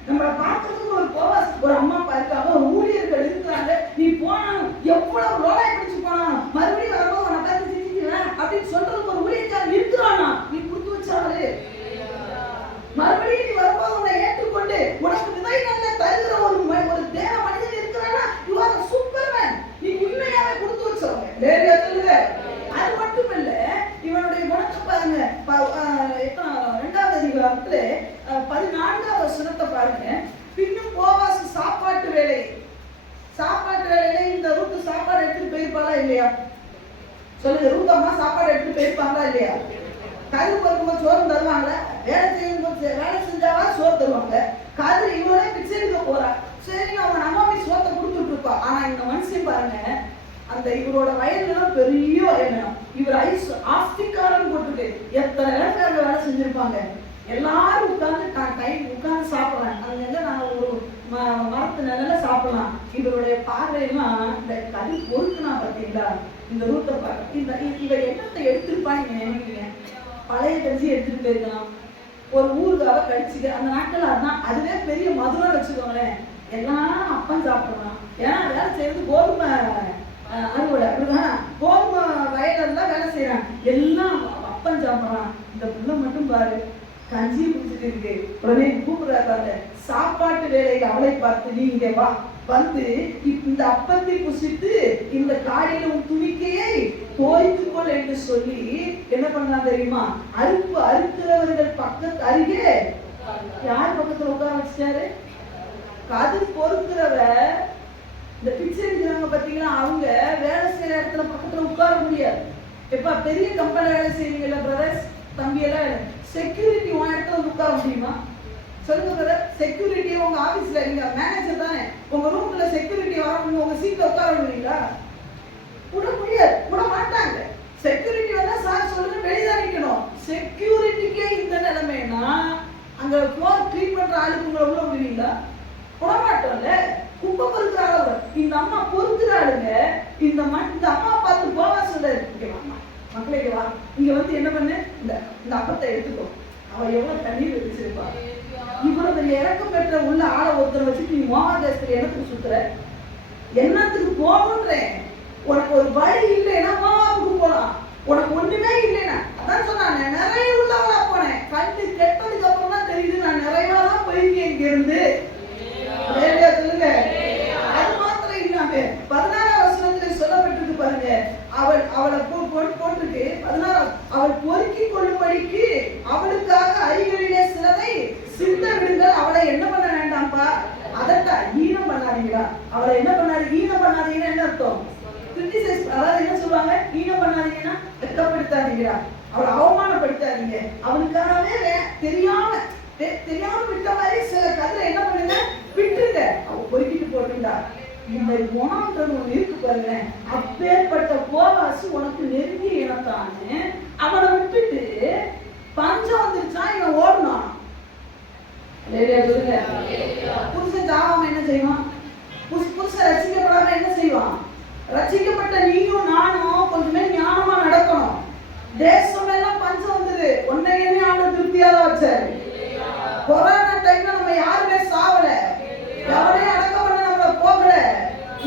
நம்மளை பார்க்கறதுக்கு ஒரு போவாஸ் ஒரு அம்மா அப்பா இருக்காங்க, ஒரு ஊழியர்கள் இருக்கிறாங்க. நீ போனாலும் எவ்வளவு ரோடாய் பிடிச்சு போனாலும் மறுபடியும் வரும்போது உன்னை பார்த்து சிரிச்சுக்குவேன் அப்படின்னு சொல்றதுக்கு ஒரு ஊழியக்காரன் இருக்கிறானா, நீ கொடுத்து வச்சாலே மறுபடியும் நீ வரும்போது உன்னை ஏற்றுக்கொண்டு உனக்கு விதை நல்ல தருகிற ஒரு தேவ மனிதன் இருக்கிறானா, யூ ஆர் சூப்பர்மேன். நீ உண்மையாவே கொடுத்து வச்சவங்க. சொல்லுங்க, அது மட்டும் இல்ல, இவனுடைய குணத்தை பாருங்க. 2வது அதிகாரத்துல 14வது வசனத்தை பாருங்க. பின்னும் போவாஸ் சாப்பாட்டு வேலையில இந்த ரூத்து சாப்பாடு எடுத்துட்டு போயிருப்பாளா இல்லையா? சொல்லுங்க, ரூத்தம்மா சாப்பாடு எடுத்துட்டு போயிருப்பாங்களா இல்லையா? கதிர் பருக்கும்போது சோறு தருவாங்களே, வேலை செஞ்சாவா சோறு தருவாங்க. கதிர் இவளே பிச்சை எடுக்க போறா, சரி அவங்க நம்பாமி சோத்தை கொடுத்துட்டு இருப்பா. ஆனா இந்த மனுஷன் பாருங்க, அந்த இவரோட வயல்லாம் பெரிய வயல், இவர் ஆஸ்திகாரன் போட்டுட்டு எத்தனை வேலைக்காரங்க வேலை செஞ்சிருப்பாங்க. எல்லாரும் உட்கார்ந்து உட்கார்ந்து சாப்பிடலாம். அங்க நான் ஒரு மரத்து நிலையில சாப்பிடலாம். இவருடைய பார்வையெல்லாம் இந்த கதிர் பொறுக்குனா பார்த்தீங்களா, இந்த ரூத்தை பார்க்க இவர் என்னத்தை எடுத்திருப்பான்னு நீங்க நினைக்கிறீங்க? பழைய கஞ்சி எடுத்துட்டு போயிருக்கலாம், ஒரு ஊருக்காக கடிச்சுக்க. அந்த நாட்கள் அதுவே பெரிய மதுரம் வச்சுக்கோங்களேன். எல்லாம் அப்பம் சாப்பிடலாம். ஏன்னா வேலை செய்யறது கோதுமை அறுவடை, அப்படிதான் கோதுமை வயல்ல வேலை செய்யறான், எல்லாம் அப்பம் சாப்பிடறான். இந்த புள்ள மட்டும் பாரு கஞ்சி குடிச்சிட்டு இருக்கு. உடனே கூப்பிடுறாங்க, சாப்பாட்டு வேலையை அவளை பார்த்து நீ இங்க வா, வந்து இந்த அப்பத்தை புசித்து இந்த காலையில உன் துணிக்கையை தோய்த்துக்கொள் என்று சொல்லி என்ன பண்ணா தெரியுமா? அறுக்கிறவர்கள் பக்கத்து அருகே யார் பக்கத்துல உட்கார வச்சாரு? கதிர் பொறுக்கிறவ, இந்த பிச்சை இருக்கிறவங்க பாத்தீங்கன்னா அவங்க வேலை செய்யற இடத்துல பக்கத்துல உட்கார முடியாது. எப்ப பெரிய கம்பெனி வேலை செய்வீங்கல்ல பிரதர்ஸ் தம்பி எல்லாம், செக்யூரிட்டி உன் இடத்துல உட்கார முடியுமா? சொல்லுங்க பிரதர், செக்யூரிட்டி உங்க ஆபீஸ்ல நீங்க மேனேஜர் தானே, உங்க ரூம்ல செக்யூரிட்டி வரணும், உங்க சீட்ல உட்கார முடியுங்களா? விட முடியாது, விட மாட்டாங்க. செக்யூரிட்டி வந்தா சார் சொல்லுங்க வெளியே நிக்கணும். செக்யூரிட்டிக்கே இந்த நிலைமைனா அங்க ஃப்ளோர் கிளீன் பண்ற ஆளுக்கு உங்களை உள்ள விடுவீங்களா? விட மாட்டோம்ல. குப்பை பொறுக்கிற ஆளு இந்த அம்மா பொறுக்கிற ஆளுங்க. இந்த அம்மா பார்த்து போவா சொல்றாரு, மக்களே வா, இங்க வந்து என்ன பண்ணு, இந்த அப்பத்தை எடுத்துக்கோ. அவ எவ்வளவு தண்ணீர் வச்சிருப்பா. இவ்வளவு இறக்கம் பெற்ற உள்ள ஆளை ஒருத்தரை வச்சுட்டு நீ மோகா தேசத்துல என்னத்துக்கு சுத்துற? என்னத்துக்கு போகணுன்றேன்? உனக்கு ஒரு வழி இல்லைன்னா மோகாவுக்கு போலாம். உனக்கு ஒண்ணுமே இல்லைன்னா அதான் சொன்னாங்க, நிறைய உள்ளவளா போனேன். கண்ணு கெட்டதுக்கு அப்புறம் தான் தெரியுது நான் நிறைவா தான் போயிருக்கேன் இங்க இருந்து. சொல்லுங்க. அது மாத்திரம் இல்லாம 16ஆம் வசனத்துல சொல்லப்பட்டிருக்கு பாருங்க, அவளை போட்டிருக்கு 16. அவள் பொறுக்கி கொள்ளும்படிக்கு அவளுக்காக அருகிலே சில அதத்தான் ஈனம் பண்ணாதீங்களா. அவரை என்ன பண்ணாரு? ஈனம் பண்ணாதீங்கன்னா என்ன அர்த்தம்? கிரிட்டிசைஸ், அதாவது என்ன சொல்லுவாங்க? ஈனம் பண்ணாதீங்கன்னா வெட்கப்படுத்தாதீங்களா, அவரை அவமானப்படுத்தாதீங்க. அவனுக்காகவே தெரியாம விட்ட மாதிரி சில கதிரை என்ன பண்ணுங்க, விட்டுருங்க. அவ பொறுக்கிட்டு போட்டுண்டா. இந்த குணம்ன்றது ஒண்ணு இருக்கு பாருங்க. அப்பேற்பட்ட போவாசு உனக்கு நெருங்கிய இனத்தான்னு அவனை விட்டுட்டு பஞ்சம் வந்துருச்சா இவன் ஓடணும். சொல்லுங்க. புருஷன் ஜாவாம என்ன செய்வான்? புருஷன் ரசிக்கப்படாம என்ன செய்வான்? ரசிக்கப்பட்ட நீயும் நானும் கொஞ்சமே ஞானமா நடக்கணும். தேசம் எல்லாம் பஞ்சம் வந்தது, ஒன்னையுமே ஆண்டு திருப்தியாதான் வச்சாரு. கொரோனா டைம்ல நம்ம யாருமே சாவல, எவனையும் அடக்கம் பண்ண நம்மள போகல.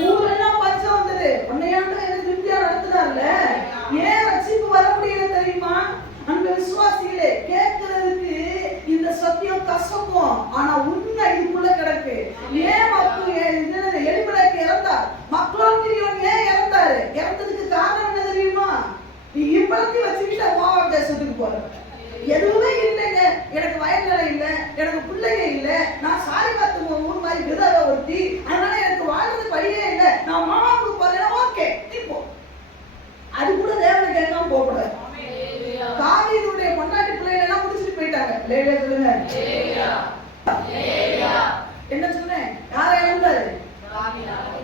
ஊரெல்லாம் பஞ்சம் வந்தது, ஒன்னையாண்டு எனக்கு திருப்தியா நடத்துனார்ல. ஏன் ரட்சிப்பு வர முடியல தெரியுமா? அந்த விசுவாசிகளே, கேட்கறதுக்கு இந்த சத்தியம் கசக்கும், ஆனா உண்மை இதுக்குள்ள கிடக்கு. ஏன் எலிமலைக்கு இறந்தார்? மக்களோன் ஏன் இறந்தாரு? இறந்ததுக்கு காரணம் என்ன தெரியுமா? இப்பளத்தி வச்சுக்கிட்ட மோவாப் தேசத்துக்கு போற. எதுவுமே இல்லைங்க, எனக்கு வயல்நிலை இல்லை, எனக்கு பிள்ளைங்க இல்லை, நான் சாரி பார்த்து ஊர் மாதிரி விதவை ஒருத்தி, அதனால எனக்கு வாழ்றது வழியே இல்லை, நான் மாமாவுக்கு போறேன்னா ஓகே இப்போ. அது கூட தேவனை கேட்காம போகக்கூடாது. தாவீதுடைய பொண்டாட்டி பிள்ளைங்க எல்லாம் முடிச்சுட்டு போயிட்டாங்க. லேலியா சொல்லுங்க. என்ன சொன்னேன்? யாரை இழந்தாரு?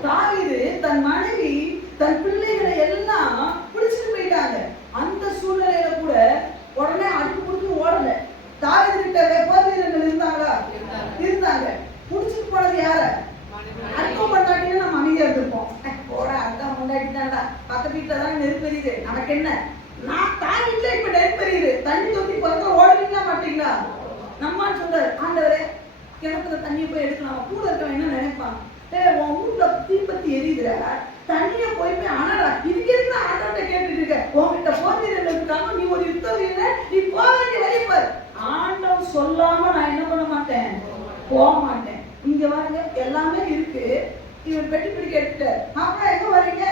தாவீது தன் மனைவி தன் பிள்ளைகளை எல்லாம் பிடிச்சிட்டு போயிட்டாங்க. அந்த சூழ்நிலையில கூட உடனே அடுப்பு கொடுத்து ஓடல. தாவீது கிட்ட போர் வீரர்கள் இருந்தாங்களா? இருந்தாங்க. புடிச்சிட்டு போனது யார? அடுப்பு பொண்டாட்டின்னு நம்ம அமைதியா இருந்திருப்போம். போற அக்கா பொண்டாட்டி தான்டா, பக்கத்து வீட்டுல தான் நெருப்பெரியுது, நமக்கு என்ன? நான் தான் வீட்டுல இப்ப நெருப்பெரியுது, தண்ணி தொட்டி பார்க்க ஓடுவீங்களா மாட்டீங்களா? நம்ம சொல்றாரு, ஆண்டவரே கிணத்துல தண்ணியை போய் எடுக்கலாம். கூட இருக்கவன் என்ன நினைப்பான்? உன் வீட்டுல தீப்பத்தி எரியுதுல, தண்ணிய போய் அனடா, இதுக்கு இருக்கிற ஆண்டவர்கிட்ட கேட்டுட்டு இருக்க. உன்கிட்ட போர் வீரர்கள் இருக்காங்க, நீ ஒரு யுத்த வீரர், நீ போக வேண்டிய வழிபார். ஆண்டவன் சொல்லாம நான் என்ன பண்ண மாட்டேன், போக மாட்டேன். இங்க வாங்க, எல்லாமே இருக்கு. இவன் பெட்டி பிடிக்க எடுத்துட்டார். மாப்பிளா எங்க வரீங்க?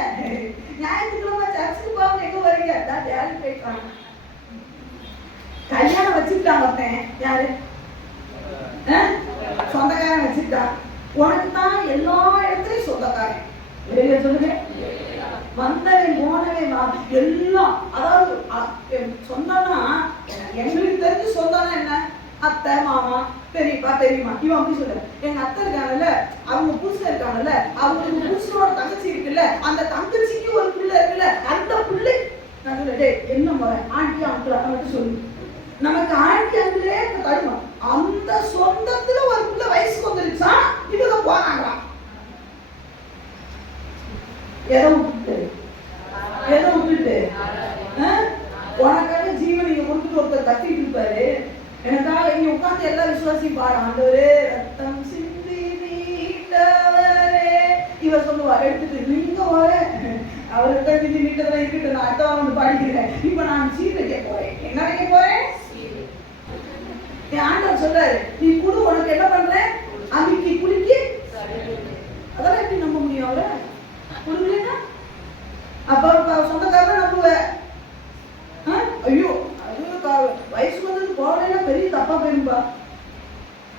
ஞாயிற்றுக்கிழமை சர்ச்சுக்கு போவாங்க, எங்க வரீங்க? தான் டேடி போயிட்டாங்க. கல்யாணம் வச்சுக்கிட்டான் ஒருத்தன். யாரு? சொந்தக்காரன் வச்சுக்கிட்டான். உனக்கு தான் எல்லா இடத்துலயும் சொந்தக்காரன். வெளியே சொல்லுங்க. வந்தவன் போனவன் எல்லாம், அதாவது சொந்தம்னா எங்களுக்கு தெரிஞ்சு சொந்தம்னா என்ன? அத்தை, மாமா, பெரியப்பா, பெரியம்மா. இவன் அப்படி சொல்ற. எங்க அத்தை இருக்காங்கல்ல, அவங்க புருஷன் இருக்காங்கல்ல, அவங்களுக்கு புருஷனோட தங்கச்சி இருக்குல்ல, அந்த தங்கச்சிக்கு ஒரு பிள்ளை இருக்குல்ல, அந்த பிள்ளை நான் சொல்ல என்ன முறை ஆண்டி அங்கிள் மட்டும் சொல்லு. நமக்கு ஆண்டி அங்கிளே தருமா. அந்த சொந்தத்துல ஒரு பிள்ளை வயசுக்கு வந்துருச்சா இவங்க போனாங்களா? எதை விட்டுட்டு உனக்காக ஜீவன் இங்க கொடுத்துட்டு ஒருத்தர் கத்திட்டு இருப்பாரு. எனக்காக இங்க உட்கார்ந்து எல்லா விசுவாசியும் பாடு, ஆண்டவரே ரத்தம் சிந்தி மீட்டவரே. இவர் சொல்லுவார் எடுத்துட்டு, நீங்க வர அவர்கிட்ட சிந்தி மீட்டதெல்லாம் இருக்கட்டும், நான் அடுத்த வந்து பாடிக்கிறேன். இப்ப நான் சீர் வைக்க போறேன். என்ன வைக்க போறேன்? என் ஆண்டவர் சொல்றாரு, நீ குடு, உனக்கு என்ன பண்ற? அமிக்கி குளிக்கி. அதெல்லாம் எப்படி நம்ப முடியும்? அவரை குடுக்கலன்னா அப்ப சொந்தக்காரன் நம்புவேன். ஐயோ அது வயசு வந்தது போகலாம் பெரிய தப்பா போயிருப்பா.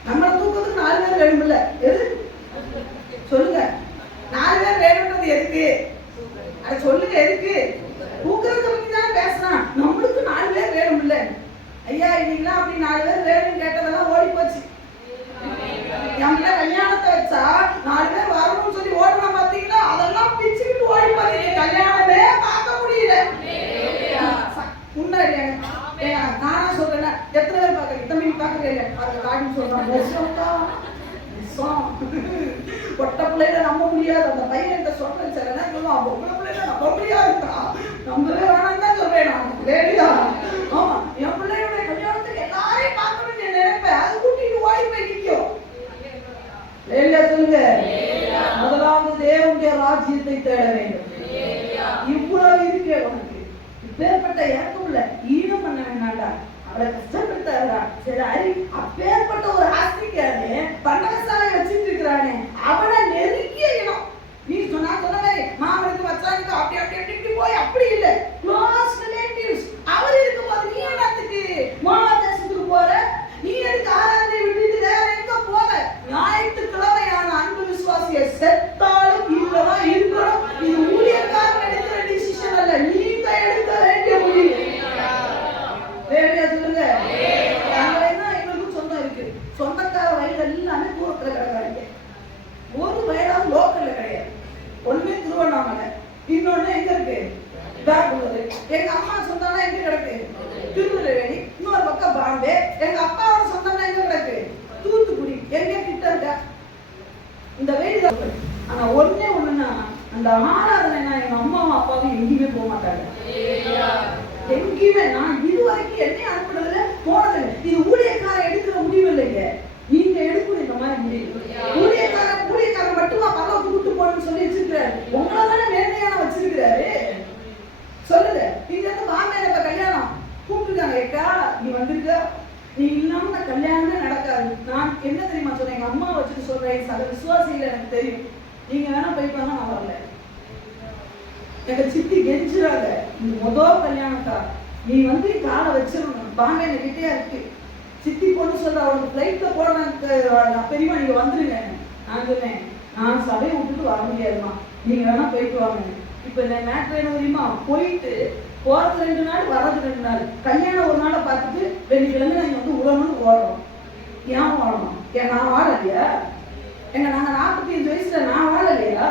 நம்மளை தூக்கத்துக்கு 4 பேர் வேணும்ல. எது சொல்லுங்க? 4 பேர் வேணும்ன்றது எதுக்கு? அதை சொல்லுங்க. எதுக்கு? தூக்குறத பத்தி தான் பேசுறான். நம்மளுக்கு 4 பேர் வேணும்ல. ஐயா இன்னைக்கெல்லாம் அப்படி 4 பேர் வேணும்னு கேட்டதெல்லாம் ஓடி போச்சு. நம்மள கல்யாணத்தை வச்சா 4 பேர் வரணும்னு சொல்லி ஓடணும் பாத்தீங்களா? அதெல்லாம் பிச்சுக்கிட்டு ஓடி போறீங்க. கல்யாணமே பார்க்க முடியல. முன்னாடி நானா சொல்றேன், எத்தனை பேர் பாக்குறீங்க? தம்பி பாக்குறீங்க? காட்டுன்னு சொல்றான். ஒட்ட பிள்ளைல நம்ப முடியாது. அந்த பையன் சொல்றேன் சில நேரம் சொல்லுவான், பொம்பளை பிள்ளைல நம்ப முடியாதுக்கா, நம்பவே வேணாம் தான் சொல்றேன் நான். லேடியா? ஆமா, என் பிள்ளையோட கல்யாணத்துக்கு எல்லாரையும் பார்க்கணும்னு நினைப்பேன். அது கூட்டிட்டு ஓடி போய் நிற்கும். லேடியா சொல்லுங்க. முதலாவது தேவனுடைய ராஜ்யத்தை தேட வேண்டும். இவ்வளவு இருக்கே உனக்கு. இப்பேற்பட்ட இறக்கம்ல ஈனம் பண்ண வேண்டாண்டா, அவளை கஷ்டப்படுத்தாரா? சரி, அப்பேற்பட்ட ஒரு ஆஸ்திக்காரே பண்டகசாலை வச்சுட்டு இருக்கிறானே, அவனை நெருங்கிய இனம். நீ சொன்ன மாதிரி மாமனுக்கு மச்சானுக்கு அப்படி அப்படி அப்படி போய் அப்படி இல்லை, க்ளோஸ் ரிலேட்டிவ்ஸ். அவர் இருக்கும்போது நீ என்னத்துக்கு மோவாப் தேசத்துக்கு போற? நீ எதுக்கு ஆராதனை விட்டுட்டு வேற எங்க போற? ஞாயிற்றுக்கிழமையான இந்த வெயில் தான். ஆனா ஒண்ணே ஒண்ணுன்னா அந்த ஆராதனைனா எங்க அம்மாவும் அப்பாவும் எங்கேயுமே போக மாட்டாங்க. எங்கேயுமே நான் இதுவரைக்கும் என்னையும் அனுப்புனதுல போனதில்லை. இது ஊழியக்காரன் எடுக்கிற முடிவு இல்லைங்க, நீங்க எடுக்கணும் இந்த மாதிரி முடிவு. ஊழியக்காரன் மட்டுமா பரவாயில்ல கூட்டு போகணும்னு சொல்லி வச்சிருக்கிறாரு. உங்களை தானே நேர்மையான வச்சிருக்கிறாரு. சொல்லுங்க, நீங்க வந்து மாமையில இப்ப கல்யாணம் கூப்பிட்டுருக்காங்க, ஏக்கா நீ வந்திருக்க, நீ இல்லாம இந்த கல்யாணமே நடக்காது. நான் என்ன தெரியுமா சொன்னேன், எங்க அம்மா வச்சுட்டு சொல்றேன், சக விசுவாசிகள் எனக்கு தெரியும், நீங்க வேணா போயிட்டு வாங்க, நான் வரல. எங்க சித்தி கெஞ்சுறாங்க, இந்த முதல் கல்யாணத்தா நீ வந்து காலை வச்சிடணும், பாம்பேல கிட்டே இருக்கு. சித்தி பொண்ணு சொல்ற, அவளுக்கு பிளைட்ல போன பெரியமா நீங்க வந்துருங்க. நான் சொன்னேன், நான் சபையை விட்டுட்டு வர முடியாதுமா, நீங்க வேணா போயிட்டு வாங்க. இப்ப இந்த மேட்ரு என்ன தெரியுமா, போயிட்டு போறது 2 நாள், வர்றது 2 நாள். கல்யாணம் ஒரு நாளை பார்த்துட்டு வெள்ளிக்கிழமை நாங்க வந்து உடம்புன்னு ஓடுறோம். ஏன் ஓடணும்? ஏன் நான் வாழலையா? எங்க நாங்க 45 வயசுல நான் வாழலையா?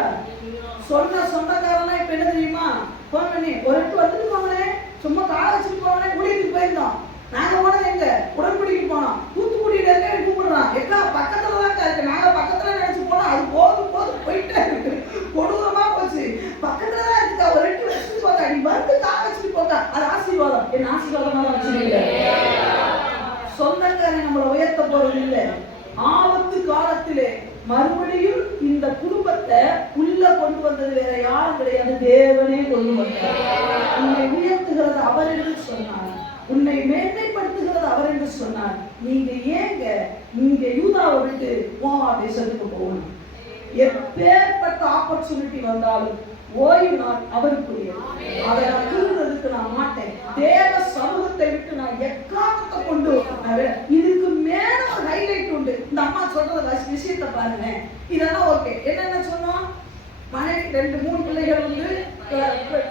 சொன்ன சொந்தக்காரெல்லாம் இப்ப என்ன தெரியுமா, போன் பண்ணி ஒரு இடத்து வந்துட்டு போங்களே, சும்மா காலை வச்சுட்டு போங்களே, ஊழியத்துக்கு போயிருந்தோம். நாங்க போனது எங்க, உடன்படிக்கு போனோம். தூத்துக்குடியில இருக்க கூப்பிடுறான், எக்கா பக்கத்துலதான் இருக்கு, நாங்க பக்கத்துல நினைச்சு போனோம். அது போதும் போயிட்டே இருக்கு, கொடூரமா போச்சு. பக்கத்துலதான் இருக்கா, ஒரு 2 வருஷத்துக்கு போட்டா, நீ வந்து காலை வச்சுட்டு போட்டா அது ஆசீர்வாதம். என்ன ஆசீர்வாதமா வச்சிருக்கீங்க? சொந்தக்காரன் நம்மளை உயர்த்த போறது இல்லை. ஆபத்து காலத்திலே மறுபடியும் இந்த குடும்பத்தை உள்ள கொண்டு வந்தது வேற யாரும் கிடையாது, தேவனே கொண்டு வந்தார். உன்னை உயர்த்துகிறது அவர் என்று சொன்னார், உன்னை மேன்மைப்படுத்துகிறது அவர் என்று சொன்னார். நீங்க ஏங்க நீங்க யூதாவை விட்டு மோவாப் தேசத்துக்கு போகணும்? எப்பேற்பட்ட ஆப்பர்ச்சுனிட்டி வந்தாலும் ஓய்வு நாள் அவருக்குரியது. அதை நான் திருடுறதுக்கு நான் மாட்டேன். தேவ சமூகத்தை விட்டு நான் எக்காரணத்தை கொண்டு இதுக்கு மேல ஒரு ஹைலைட் உண்டு. இந்த அம்மா சொல்றது விஷயத்தை பாருங்க, இதெல்லாம் ஓகே. என்னென்ன சொன்னோம், மனைவி 2-3 பிள்ளைகள் உண்டு,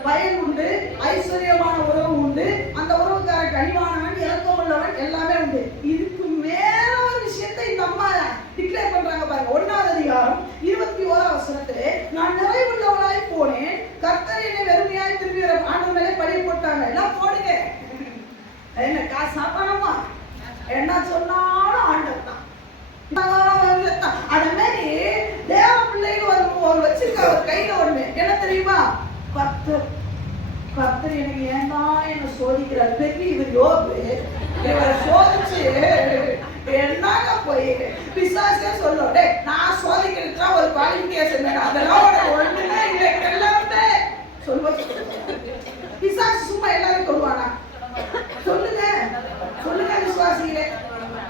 பயன் உண்டு, ஐஸ்வர்யமான உறவு உண்டு, அந்த உறவுக்கார கனிவானவன், இறக்கம் உள்ளவன், எல்லாமே உண்டு. இதுக்கு மேல ஒரு விஷயத்தை இந்த அம்மா டிக்ளேர் பண்றாங்க பாருங்க. 1ஆவது அதிகாரம் 21ஆம் வசனத்திலே, நான் நிறைவுள்ளவனாய் போனேன், கர்த்தர் என்னை வெறுமையாய் திரும்பி ஆண்டவர் மேலே பழி போட்டாங்க. எல்லாம் போடுங்க, என்ன காசு சாப்பாடமா என்ன சொன்னாலும் ஆண்டவர் தான். அதே மாதிரி தேவ பிள்ளைகள் ஒரு வச்சிருக்க ஒரு கையில ஒண்ணு என்ன தெரியுமா, கர்த்தர் எனக்கு ஏன்டா என்ன சோதிக்கிறார். பெரிய இவர் யோபு, இவரை சோதிச்சு என்னங்க போய் பிசாசே சொல்லும், நான் சோதிக்கிறதுக்கு ஒரு குவாலிஃபிகேஷன் வேணும், அதெல்லாம் ஒண்ணுமே இல்லை, எல்லாமே சொல்லுவாங்க. பிசாசு சும்மா எல்லாரும் சொல்லுவானா? சொல்லுங்க விசுவாசிகளே,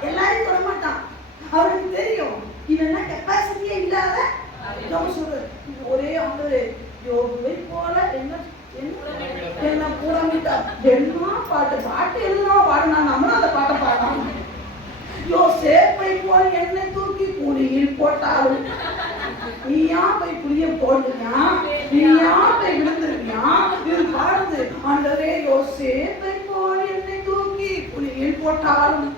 எல்லாரும் சொல்ல மாட்டான். அவருக்கு தெரியும் இவன் கெப்பாசிட்டியே இல்லாத. சொல்றது ஒரே ஆண்டு யோபுவை போல என்ன புறமிட்டா, என்ன பாட்டு எழுதுனா பாடுனா, நம்மளும் அந்த பாட்டை பாடலாம். யோசேப்பை போல என்னை தூக்கி குழியில் போட்டாலும் நீயா போய் புளிய போடுறியா, நீயா போய் விழுந்துருக்கியா? இது பாடுது, ஆண்டவரே யோசேப்பை போல என்னை தூக்கி குழியில் போட்டாலும்.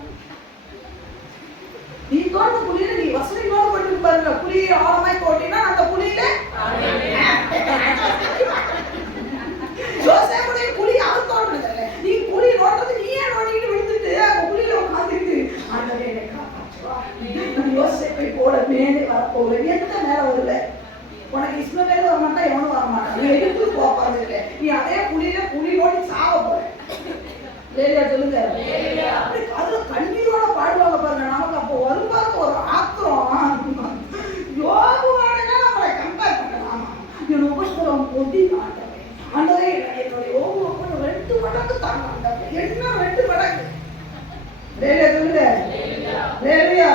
நீ தோட்ட புளியில நீ வசதியோடு போட்டு பாருங்க, புளியை ஆழமாய் போட்டினா அந்த புளியில யோசேப்புடைய புளி அவர் தோன்றது இல்லை, நீ புளி நோட்டது நீயே நோட்டிட்டு விழுந்துட்டு அந்த புளியில உட்காந்துட்டு ஆண்டவரே என்னை காப்பாற்றுவா. யோசேப்பை போல மேலே வரப்போகிறேன். எந்த நேரம் வருவ? உனக்கு இஸ்மவேல் வர மாட்டா, எவனும் வர மாட்டான், நீ எடுத்து போப்பாங்க. நீ அதே புளியில புளி நோட்டி சாவ போற. லேலியா சொல்லுங்க, அதுல கண்ணீரோட பாடுவாங்க பாருங்க. நமக்கு அப்போ வருவாங்க ஒரு ஆத்திரம். யோபுவானங்க நம்மளை கம்பேர் பண்ணலாம். என் உபத்திரம் பொதி ஆண்டவரே, ஆண்டவரே என்னுடைய யோபுவை கூட 2 மடங்கு தாங்க ஆண்டவரே, என்ன 2 மடங்கு. லேலியா சொல்லுங்க, லேலியா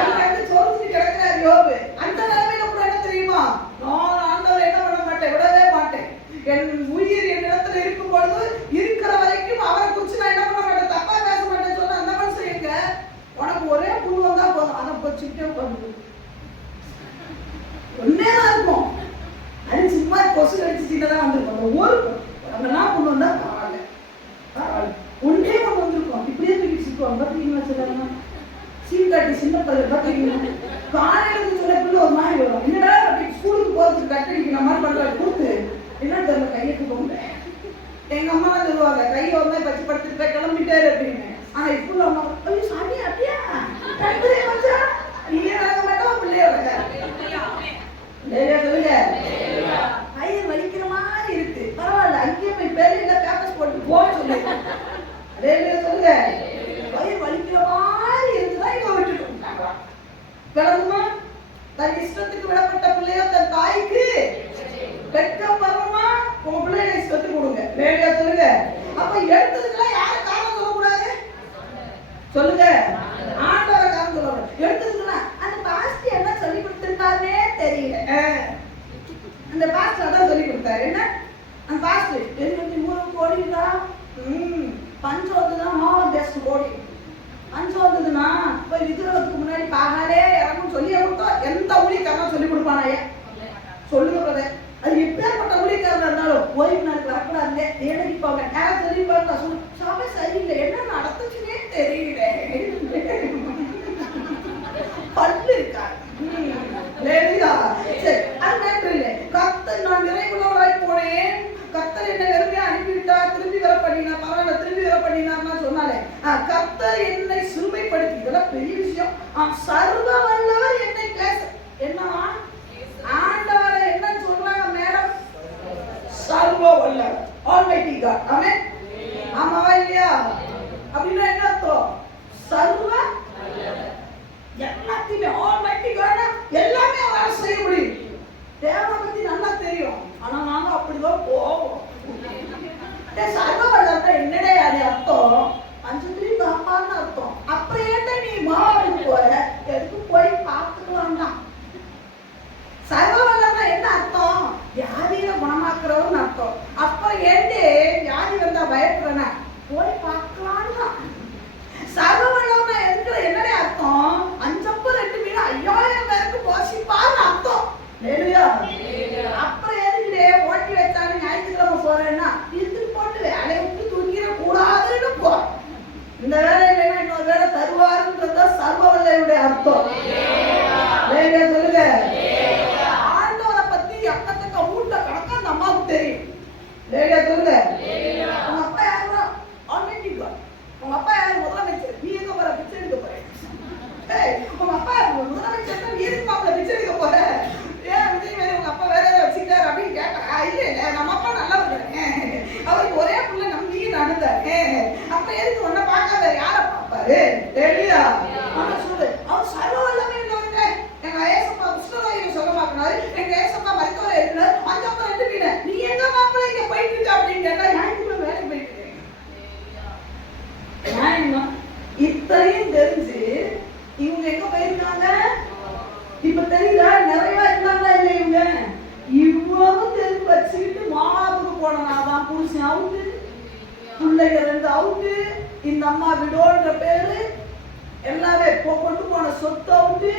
அங்க சோதிச்சு கிடக்கிறார் யோபு. அந்த நிலைமையில கூட என்ன தெரியுமா, நான் ஆண்டவரை என்ன பண்ண மாட்டேன், விடவே மாட்டேன். என் உயிர் என் இடத்துல இருக்கும் பொழுது இருக்கிற வரைக்கும் அவரை குறிச்சு நான் என்ன பண்ண மாட்டேன், தப்பா பேச மாட்டேன்னு சொன்ன அந்த மனுஷன் எங்க, உனக்கு ஒரே புருவம் தான் போதும், அதை வச்சுக்கிட்டே உட்காந்து ஒன்னேதான் இருக்கும். அது சும்மா கொசு கடிச்சு சின்னதான் வந்திருக்கும். ஒரு அதெல்லாம் கொண்டு வந்தா பரவாயில்ல, ஒன்றே கொண்டு வந்திருக்கோம். இப்படியே தூக்கி சுற்றுவாங்க பார்த்தீங்களா? சொல்லுங்க, சீன்காட்டி சின்ன பிள்ளை பார்த்தீங்கன்னா காலையில சில பிள்ளை ஒரு மாதிரி வரும். என்னடா அப்படி ஸ்கூலுக்கு போறதுக்கு கட்டடிக்கிற மாதிரி பண்ற கூட்டு என்ன தெரியல, கையெழுத்து போங்க. எங்க அம்மா தான் சொல்லுவாங்க, கையை வந்து பச்சு படுத்துட்டு போய் கிளம்பிட்டாரு அப்படின்னு. ஆனா இப்போ அம்மா, ஐயோ சாமி அப்படியா வச்சா நீங்க வளர்க்க மாட்டோம், பிள்ளைய வளர்க்க சொல்லுங்க. வயிறு வலிக்கிற மாதிரி இருக்கு, பரவாயில்ல, அங்கேயே போய் பேரையில பேப்பர்ஸ் போட்டு போக சொல்லு. சொல்லுங்க. வயிறு வலிக்கிற மாதிரி இருக்குதான் இவங்க விட்டுட்டு விட்டாங்களா? விளங்குமா? தன் இஷ்டத்துக்கு விடப்பட்ட பிள்ளையோ தன் தாய்க்கு வெட்கப்படுறமா? உங்க பிள்ளைகளை இஷ்டத்துக்கு கொடுங்க. சொல்லுங்க. அப்ப எடுத்ததுக்கெல்லாம் யார காரணம் சொல்லக்கூடாது? சொல்லுங்க. ஆண்டவரை காரணம் சொல்லக்கூடாது. எடுத்ததுக்குன்னா அந்த பாஸ்டர் என்ன சொல்லி கொடுத்திருக்காருன்னே தெரியல. அந்த பாஸ்டர் அதான் சொல்லி கொடுத்தாரு. என்ன அந்த பாஸ்டர் 23 கோடிங்களா? பஞ்சம் வந்துதான் பெஸ்ட் கோடி. பஞ்சம் வந்ததுன்னா போய் விதிரத்துக்கு முன்னாடி பாகாலே இறங்கும் சொல்லி கொடுத்தோம். எந்த ஊழியக்காரனா சொல்லி கொடுப்பானா? சொல்லுங்க. அது எப்பேற்பட்ட ஊழியக்காரனா இருந்தாலும் ஓய்வு நாளுக்கு வரக்கூடாது, தேடி போங்க. யாரும் சொல்லி பார்த்தா சொல்லு, சபை சரியில்லை, என்ன நடந்துச்சுன்னே தெரியல, பல்லு இருக்காரு. சரி, அது மேட்டர் இல்லை. கர்த்தர் நான் நிறைவுள்ளவராய் போனேன், கர்த்தர் என்னை வெறுமையா அனுப்பிவிட்டார், திரும்பி வர பண்ணினா, பரவாயில்ல திரும்பி வர பண்ணினார்னா சொன்னாலே, கர்த்தர் என்னை சிறுமைப்படுத்தி, இதெல்லாம் பெரிய விஷயம். சர்வ வல்லவர் என்னை பேச என்னவா? ஆண்டவரை என்னன்னு சொல்றாங்க மேடம்? சர்வ வல்லவர், ஆல்மைட்டி காட். ஆமென். ஆமாவா இல்லையா? அப்படின்னா என்ன அர்த்தம்? சர்வ எல்லாத்தையுமே ஆல்மைட்டி காட், எல்லாமே அவரால் செய்ய முடியும். தேவனை பத்தி நல்லா தெரியும், ஆனா நாங்க அப்படிதான் போவோம். சர்வ வல்லவர் என்னடே அது அர்த்தம்? பஞ்சத்திலையும் காப்பான்னு அர்த்தம். அப்புறம் ஏன்டா நீ மாவுக்கு போற? எதுக்கு போய் பார்த்துக்கலாம் தான். சர்வ வல்லவர் என்ன அர்த்தம்? வியாதியில குணமாக்குறவர்னு அர்த்தம். அப்புறம் ஏண்டே வியாதி வந்தா பயப்படுறன? போய் பார்க்கலாம் தான். சர்வ வல்லவர் எதுக்கு என்னடே அர்த்தம்? 5 அப்பம் 2 மீன் 5000 பேருக்கு போஷிப்பான்னு அர்த்தம். அப்புறம் எதுக்குடே ஓட்டி வச்சாலும் ஞாயிற்றுக்கிழமை போறேன்னா இழுத்துட்டு போட்டு வேலையை விட்டு தூக்கிட கூடாதுன்னு போ. இந்த வேலை இல்லைன்னா இன்னொரு வேலை தருவாருன்றத சர்வ வல்லவருடைய அர்த்தம். சொல்லுங்க. ஆண்டவரை பத்தி எக்கச்சக்க மூட்டை கணக்கா அந்த அம்மாவுக்கு தெரியும். சொல்லுங்க. உங்க அப்பா யாருன்னா ஆல்ரெடி உங்க அப்பா யாரு? முதலமைச்சர். நீ எங்க போற? பிச்சை எடுக்க போறேன். உங்க அப்பா முதலமைச்சர், நீ எதுக்கு மாப்பிள்ள பிச்சை எடுக்க போற? ஏன் விஜய் வேற உங்க அப்பா வேற வச்சுக்கிட்டாரு அப்படின்னு கேட்டா, இல்ல இல்ல நம்ம அப்பா நல்லா இருக்காரு, அவருக்கு ஒரே பிள்ளை நம்பியும் நடந்தாரு, அப்ப எதுக்கு ஒன்ன பார்க்காத யார பார்ப்பாரு? தெரியா? சொல்லு. அவர் சர்வ வல்லமை உள்ளவங்க. எங்க ஏசப்பா கிருஷ்ணராயர் சொல்ல மாட்டாரு, எங்க ஏசப்பா மருத்துவரை இருக்கிறார், 5 அப்பம் 2 மீன், நீ எங்க மாப்பிள்ளை இங்க போயிட்டு இருக்க அப்படின்னு கேட்டா, ஞாயிற்றுக்கிழமை வேலைக்கு போயிட்டு இருக்கேன். இத்தனையும் தெரிஞ்சு இவங்க எங்க போயிருக்காங்க? இப்ப தெரியுதா? நிறைய இருந்தாங்களா இல்லை இவங்க? இவ்வளவு தெரிஞ்சு வச்சுக்கிட்டு மாமாவுக்கு போனனாதான் புருஷன் அவுட்டு, பிள்ளைங்க 2 அவுட்டு, இந்த அம்மா விடோன்ற பேரு எல்லாமே கொண்டு போன சொத்து அவுட்டு,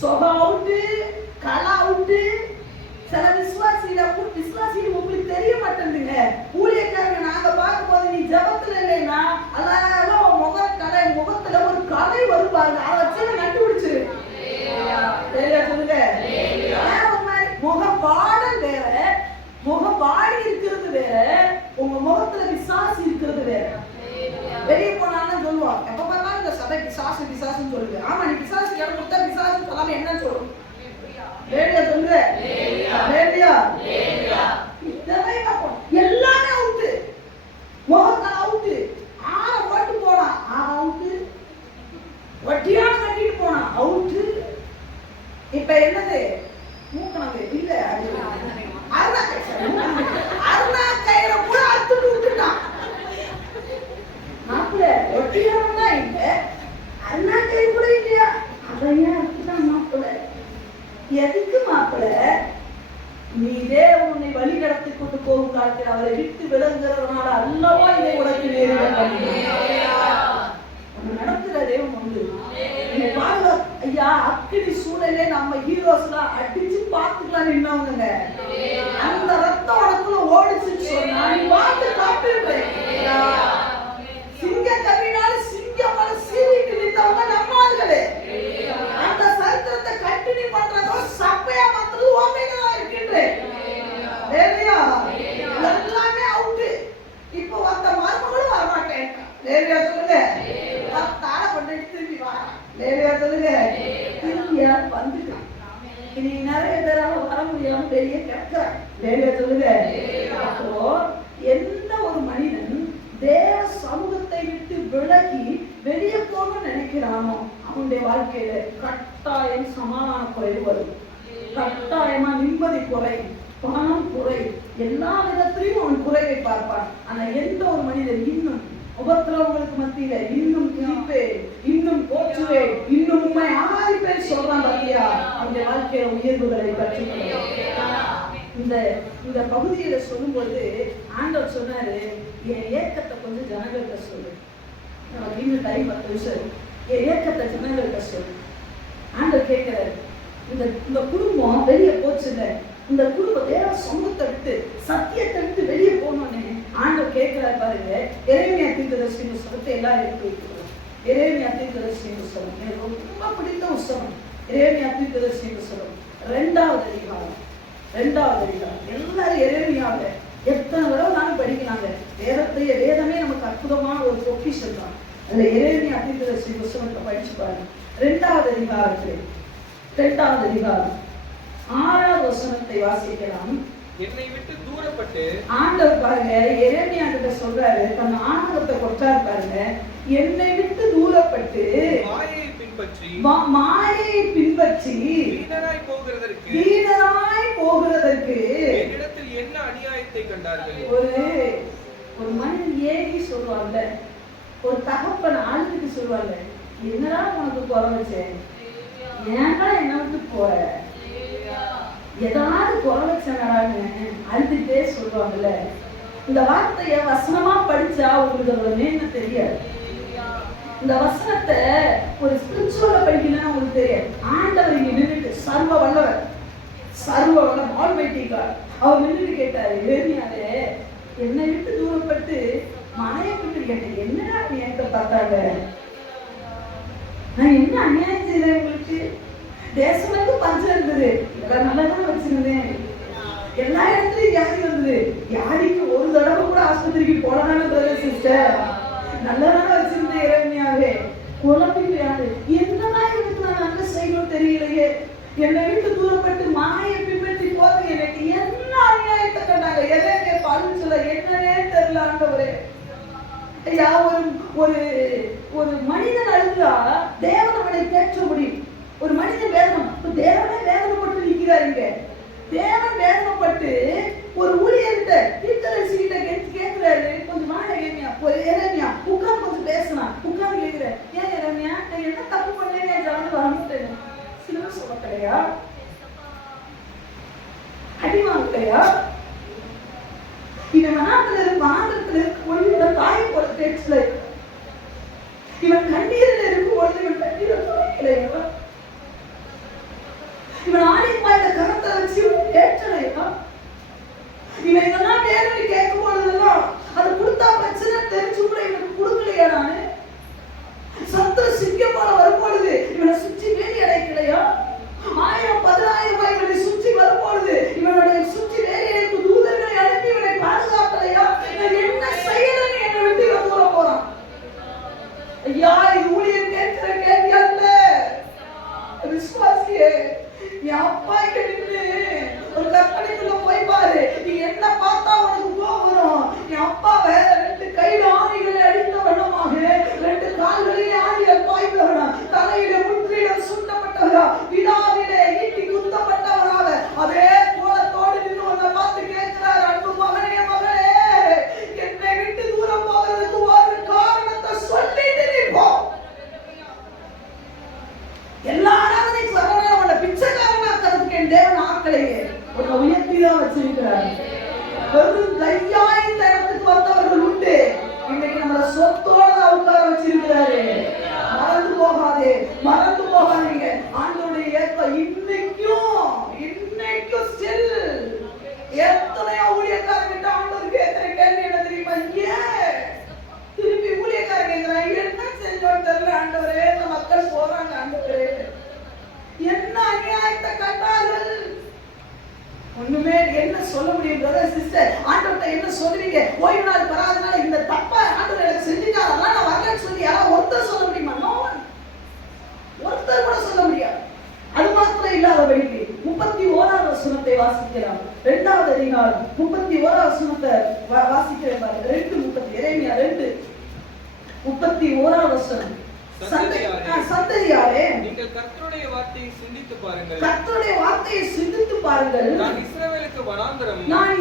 சொகம் அவுட்டு, களை அவுட்டு. சில விசுவாசியில உங்களுக்கு தெரிய மாட்டேங்குங்க. ஊழியக்காரங்க நாங்க பார்க்கும் போது நீ ஜபத்துல இல்லைன்னா அல்லாத முகத்துல ஒரு கலை வருவாங்க, அதை வச்சு கண்டுபிடிச்சிரு. சொல்லுங்க. முகம் பாடல் வேற, முகம் பாடி இருக்கிறது வேற, உங்க முகத்துல விசாசி இருக்கிறது வேற. வெளியே போனாலும் சொல்லுவாங்க, எப்ப பார்த்தாலும் இந்த சபை பிசாசு பிசாசுன்னு சொல்லுங்க. ஆமா, நீ பிசாசு இடம் கொடுத்தா பிசாசு சொல்லாம என்னன்னு சொல்லும்? சொல்லுங்க. எல்லாமே அவுட்டு, முகத்தால் அவுட்டு, 6 ஓட்டு போனா 6 அவுட்டு, வட்டியான கட்டிட்டு போனா அவுட்டு. இப்ப என்னது? மூக்கணவே இல்ல, அருணா கயிற கூட அறுத்துட்டு விட்டுட்டான். மாப்பிள்ள ஒட்டியானா இல்ல, அருணா கயிறு கூட இல்லையா? அதையா அறுத்துட்டான் மாப்பிள்ள. எதுக்கு மாப்பிள்ள? நீதே உன்னை வழி நடத்தி கொண்டு போகும் காலத்தில் அவரை விட்டு விளங்குறதுனால அல்லவா இதை உனக்கு நடத்துறதே உண்டு. ஐயா, அக்கினி சூழலே நம்ம ஹீரோஸ்லாம் அடிச்சு பார்த்துக்கலாம் நின்னவங்க. அந்த ரத்தம் உனக்குள்ள ஓடிச்சுன்னு சொன்னா நீ பார்த்து காப்பிருப்பேன். சிங்க கவினால சிங்கமான சீரிட்டு நின்றவங்க நம்ம ஆளுகளே. அந்த சரித்திரத்தை கண்டினியூ பண்றதோ சப்பையா மாத்திரம் ஓமைகளா இருக்கின்றேன். எல்லாமே அவுட்டு. இப்போ வந்த மருமகளும் வரமாட்டேன். சொல்லுங்க. 10 ஆளை கொண்டு திரும்பி வர. சொல்லுங்க. திரும்பியா வந்துட்டான். இனி நிறைய பேரால வர வர முடியாம வெளியே கேட்கிறார். வெளியே சொல்லுங்க. அப்போ எந்த ஒரு மனிதன் தேவ சமூகத்தை விட்டு விலகி வெளியே போகணும்னு நினைக்கிறானோ அவனுடைய வாழ்க்கையில கட்டாயம் சமாதான குறைவு வரும், கட்டாயமா நிம்மதி குறை, பணம் குறை, எல்லா விதத்திலையும் அவன் குறைவை பார்ப்பான். ஆனா எந்த ஒரு மனிதன் இன்னும் உபத்திரவங்களுக்கு மத்தியில இன்னும் கிழிப்பேன், இன்னும் போற்றுவேன், இன்னும் உண்மை ஆராய்ப்பேன் சொல்றான் பாத்தியா, அவனுடைய வாழ்க்கையில உயர்வுகளை பற்றி இந்த பகுதியில சொல்லும்போது ஆண்டவர் சொன்னாரு, என் ஏக்கத்தை கொஞ்சம் ஜனங்கள்கிட்ட சொல்லு. இன்னும் டைம் 10 நிமிஷம். என் ஏக்கத்தை ஜனங்கள்கிட்ட சொல்லு. ஆண்டவர் கேட்கிறாரு, இந்த குடும்பம் வெளியே போச்சுல்ல, இந்த குடும்பம் தேவ சொந்தத்தை விட்டு சத்தியத்தை விட்டு வெளியே போனோன்னு ஆண்டவர் கேட்கிறாரு பாருங்க. எரேமியா தீர்க்கதரிசியின் புத்தகத்தை எல்லாரும் எடுத்து வைக்கிறோம். எரேமியா தீர்க்கதரிசியின் புத்தகம் எனக்கு ரொம்ப பிடித்த புத்தகம். எரேமியா தீர்க்கதரிசியின் புத்தகம் 2வது அதிகாரம். எல்லாரும் எரேமியாவை எத்தனை தடவை நானும் படிக்கிறாங்க. வேதமே நமக்கு அற்புதமான ஒரு பொக்கிஷம் தான். அதுல எரேமியா தீர்க்கதரிசியின் புத்தகத்தை படிச்சு பாருங்க. 2வது அதிகாரத்தில் 2வது அதிகாரம் 6வது வசனத்தை வாசிக்கலாம். என்னை விட்டு தூரப்பட்டு ஆண்டவர் பாருங்க எரேமியா கிட்ட சொல்றாரு, தன் ஆணவத்தை கொட்டார் பாருங்க. என்னை விட்டு தூரப்பட்டு மாயையை பின்பற்றி வீணராய் போகிறதற்கு என்னிடத்தில் என்ன அநியாயத்தை கண்டார்கள். ஒரு மனிதன் ஏகி சொல்லுவாங்க, ஒரு தகப்பன் ஆளுக்கு சொல்லுவாங்க, என்னடா உனக்கு குறை வச்சேன், ஏன்டா என்ன விட்டு போற, ஏதாவது குறை வச்சனான்னு அழுதுட்டே சொல்லுவாங்கல்ல. இந்த வார்த்தைய வசனமா படிச்சா உங்களுக்கு அதோட மேன்மை தெரியாது. இந்த வசனத்தை ஒரு ஸ்பிரிச்சுவலா படிக்கணும்னா உங்களுக்கு தெரியாது. ஆண்டவர் இங்க நின்றுட்டு சர்வ வல்லவர் ஆல்மைட்டி காட், அவர் நின்றுட்டு கேட்டாரு, எரேமியாவே என்னை விட்டு தூரப்பட்டு மாயை விட்டு கேட்டேன், என்னடா நீ என்கிட்ட பார்த்தாங்க, நான் என்ன அநியாயம் செய்தேன், உங்களுக்கு தேசத்துக்கு பஞ்சம் இருந்தது, இதெல்லாம் நல்லாதான் வச்சிருந்தேன், எல்லா இடத்துலயும் வியாதி வந்தது, வியாதிக்கு ஒரு தடவை கூட ஆஸ்பத்திரிக்கு போனதான பிரதர் சிஸ்டர், நல்லதான வச்சிருந்தேன் எரேமியாவே, குழம்பி வியாதி, என்னதான் எனக்கு நான் நல்ல செய்யணும் தெரியலையே, என்னை விட்டு தூரப்பட்டு மாயை பின்பற்றி போது எனக்கு என்ன அநியாயத்தை கண்டாங்க. எரேமியா பழுச்சுல என்னன்னே தெரியல ஆண்டவரே. ஐயா, ஒரு மனிதன் அழுதா தேவன் அவனை தேற்ற முடியும். ஒரு மனிதன் தேவனே வேதனைப்பட்டு நிற்கிறாருங்க. தேவன் வேதனைப்பட்டு ஒரு ஊழியர்கிட்ட தீர்க்கதரிசிகிட்ட கேட்கிறாரு, கொஞ்சம் வாங்க எரேமியா உட்கார்ந்து கொஞ்சம் பேசலாம். உட்கார்ந்து கேட்கிறேன், ஏன் எரேமியா நான் என்ன தப்பு பண்ணேன்னு என் ஜனங்க வந்துட்டேன், சிலுவை சொல்லக்கலையா, அடி வாங்கலையா, இவன் ஆந்திரத்துல இருக்க தாயை போல தேய்ச்சல, இவன் கண்ணீரில் இருக்கும் பொழுது இவன் கண்ணீரை துடைக்கலையா, இவன் ஆணிப்பா இந்த கரத்தை வச்சு கேட்கலையா, இவன் இதெல்லாம் வேணும்னு கேட்கும் பொழுதெல்லாம் அது கொடுத்தா பிரச்சனை தெரிஞ்சு கூட இவனுக்கு கொடுக்கலையா, நானு சத்துரு சிங்கம் போல வரும்பொழுது இவனை சுற்றி வேலி அடைக்கலையா, 1000-10,000 இவனை சுற்றி வரும்பொழுது இவனுடைய சுற்றி வேலி அடைப்பு தூதர்களை அனுப்பி இவனை பாதுகாக்கலையா, இவன் என்ன செய்யலன்னு என்னை விட்டு இவன் தூர போறான். ஐயா, இது ஊழியர் கேட்கிற கேள்வி அல்ல விசுவாசியே. நீ அப்பா கிட்ட நின்று ஒரு கற்பனைக்குள்ள போய் பாரு, நீ என்ன பார்த்தா உனக்கு கோபம் வரும். நீ அப்பாவை 2 கையில ஆணிகளை அடித்த வண்ணமாக 2 கால்களிலே ஆணிகள் பாய்ந்தவனா, தலையில முற்றிலும் சுண்டப்பட்டவரா, விழாவிலே ஈட்டி குத்தப்பட்டவராக அதே கோலத்தோடு நின்று உன்னை பார்த்து கேட்கிறார், அன்பு மகனே மகளே, என்னை விட்டு தூரம் போகிறதுக்கு ஒரு காரணத்தை சொல்லிட்டு நீ போ. எல்லாரும் வரணும், அவனை பிச்சைக்காரனாக்கிறதுக்கு என் தேவன் ஆக்கலையே, உன்னை உயர்த்திதான் வச்சிருக்கிறார். வெறும் கையா இந்த இடத்துக்கு வந்தவர்கள் உண்டு, இன்னைக்கு நம்மள சொத்தோட உட்கார வச்சிருக்கிறாரு. மறந்து போகாதீங்க. ஆண்டவருடைய ஏற்ப இன்னைக்கும் ஸ்டில் எத்தனையோ ஊழியக்காரங்கிட்ட ஆண்டவர் கேட்கிற கேள்வி என்ன தெரியுமா, ஏன் திருப்பி ஊழியக்காரங்க கேட்கிறாங்க, என்ன செஞ்சோன்னு தெரியல ஆண்டவரே, இந்த மக்கள் போறாங்க ஆண்டவரே, என்ன அநியாயத்தை கண்டார்கள், ஒண்ணுமே என்ன சொல்ல முடியும் பிரதர் சிஸ்டர், ஆண்டவர்கிட்ட என்ன சொல்லுவீங்க, ஓய்வு நாள் வராதனால இந்த தப்பா ஆண்டவர் எனக்கு செஞ்சுட்டாரு அதனால நான் வரலன்னு சொல்லி யாராவது ஒருத்தர் சொல்ல முடியுமா? ஒருத்தர் கூட சொல்ல முடியாது. அது மாத்திரம் இல்லாதபடிக்கு 31வது வசனத்தை வாசிக்கலாம். 2வது அதிகாரம் 31 வசனத்தை வாசிக்கிறேன் பாருங்க. 2:30 எரேமியா 2:31 வசனம். சந்ததியாரே, நீங்கள் கர்த்தருடைய வார்த்தையை சிந்தித்து பாருங்கள். கர்த்தருடைய வார்த்தையை சிந்தித்து பாருங்கள். நான்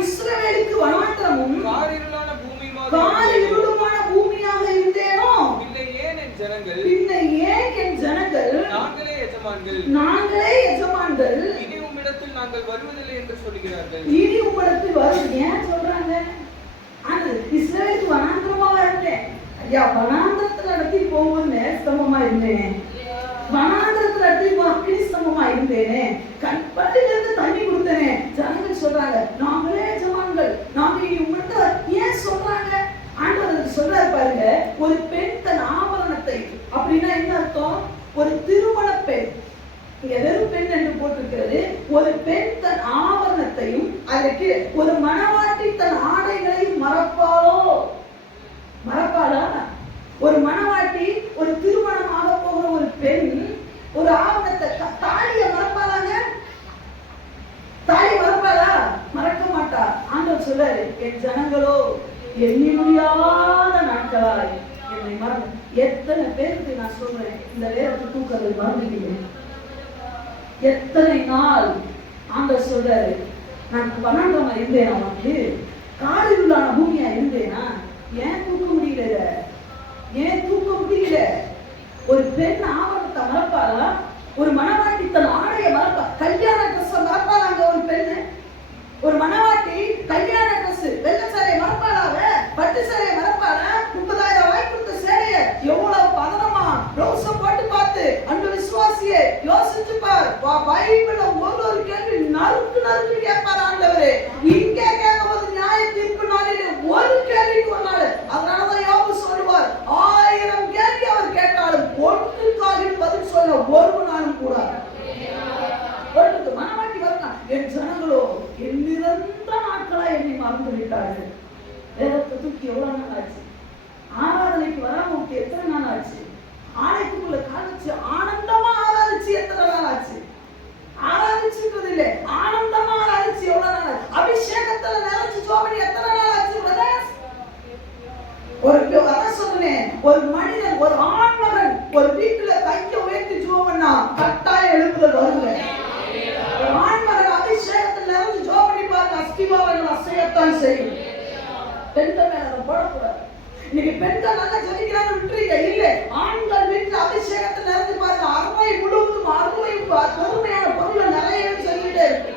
இஸ்ரவேலுக்கு வனாந்தரமும் காரிருளான பூமியாக இருந்தேனோ? பின்ன ஏன் என் ஜனங்கள் நாங்களே எஜமான்கள் இனி உம்மிடத்தில் நாங்கள் வருவதில்லை என்று சொல்கிறார்கள். இனி உம்மிடத்தில் வருவது ஏன் சொல்றாங்க? அது இஸ்ரவேலுக்கு வனாந்தரமா வரட்டேன். ஐயா, வனாந்தரத்துல நடத்தி போகும்போது ஸ்தம்பமா இருந்தேன், வனாந்தரத்துல நடத்தி அக்கினி ஸ்தம்பமா இருந்தேனே, கண்பட்டிலிருந்து தண்ணி கொடுத்தேனே. ஜனங்கள் சொல்றாங்க நாங்களே எஜமான்கள், நாங்க இனி உங்கள்கிட்ட ஏன் சொல்றாங்க? ஆண்டவர் சொல்றாரு பாருங்க, ஒரு பெண் தன் ஆபரணத்தை, அப்படின்னா என்ன அர்த்தம்? ஒரு திருமண பெண், இங்க வெறும் பெண் என்று போட்டிருக்கிறது. ஒரு பெண் தன் ஆபரணத்தையும் அதற்கு ஒரு மணவாட்டி தன் ஆடைகளையும் மறப்பாளா? ஒரு மணவாட்டி, ஒரு திருமணமாக போகிற ஒரு பெண் ஒரு ஆவணத்தை, தாலிய மறப்பாளாங்க? தாலி மறப்பாளா? மறக்க மாட்டா. ஆண்டவர் சொல்றாரு, என் ஜனங்களோ எண்ணி முடியாத நாட்களாய் என்னை மறந்து. எத்தனை பேருக்கு நான் சொல்றேன், இந்த வேறத்தை தூக்கத்தை மறந்துட்டீங்க? எத்தனை நாள் ஆண்டவர் சொல்றாரு, நான் வனாந்தரமா இருந்தேனா, உனக்கு காரிருளான பூமியா இருந்தேனா? ஏன் தூக்க முடியல? ஒரு பெண் ஆபரணத்தை மறப்பாளா? ஒரு மணவாட்டி தன் ஆடையை மறப்பா? கல்யாண ட்ரெஸ் மறப்பாளாங்க ஒரு பெண்ணு? ஒரு மணவாட்டி கல்யாண ட்ரெஸ் வெள்ளை சாலையை மறப்பாளாவ? பட்டு சாலையை மறப்பாளா? 30,000 வாய் கொடுத்த சேலைய எவ்வளவு பதனமா ரோச போட்டு பார்த்து அந்த விசுவாசியை யோசிச்சு பார். பைபிள்ல ஒரு கேள்வி நறுக்கு கேட்பார் ஆண்டவரே. இங்க கேட்கும்போது நியாய தீர்ப்பு நாளிலே ஒரு கேள்விக்கு ஒரு நாள். அதனாலதான் யோபு சொல்லுவார், 1000 கேள்வி அவர் கேட்டாலும் ஒன்றுக்காக பதில் சொல்ல ஒரு நாளும் கூடாது. மனவாட்டி வரலாம், என் ஜனங்களோ எண்ணிறந்த நாட்களா என்னை மறந்து விட்டார்கள். வேதத்தை தூக்கி எவ்வளவு நாள் ஆச்சு? ஆராதனைக்கு வராம எத்தனை நாள் ஆச்சு? ஆலயத்துக்குள்ள காலச்சு ஆனந்தமா ஆராதிச்சு எத்தனை நாள் ஆச்சு? ஆராதிச்சுன்றது இல்லை, ஆனந்தமா ஆராதிச்சு எவ்வளவு நாள் ஆச்சு? அபிஷேகத்துல நினைச்சு சோமணி எத்தனை நாள் ஆச்சு? ஒரு மனிதன், ஒரு ஆண்மகன் ஒரு வீட்டுல கையை உயர்த்தி ஜோமன்னா கட்டாயம் எழுப்புதல் வருங்க. ஒரு ஆண்மகன் அபிஷேகத்தில் நினைச்சு ஜோமணி பாருங்க, அஸ்திவாரங்கள் அசையத்தான் செய்யும். பெண்கள் மேல அதை போடக்கூடாது. இன்னைக்கு பெண்கள் நல்லா ஜெபிக்கிறாங்க விட்டுறீங்க, இல்ல. ஆண்கள் வீட்டுல அபிஷேகத்தில் நினைச்சு பாருங்க, அறுவை முழுவதும் அறுவை பொறுமையான பொருளை நிறைய சொல்லிட்டே இருக்கு.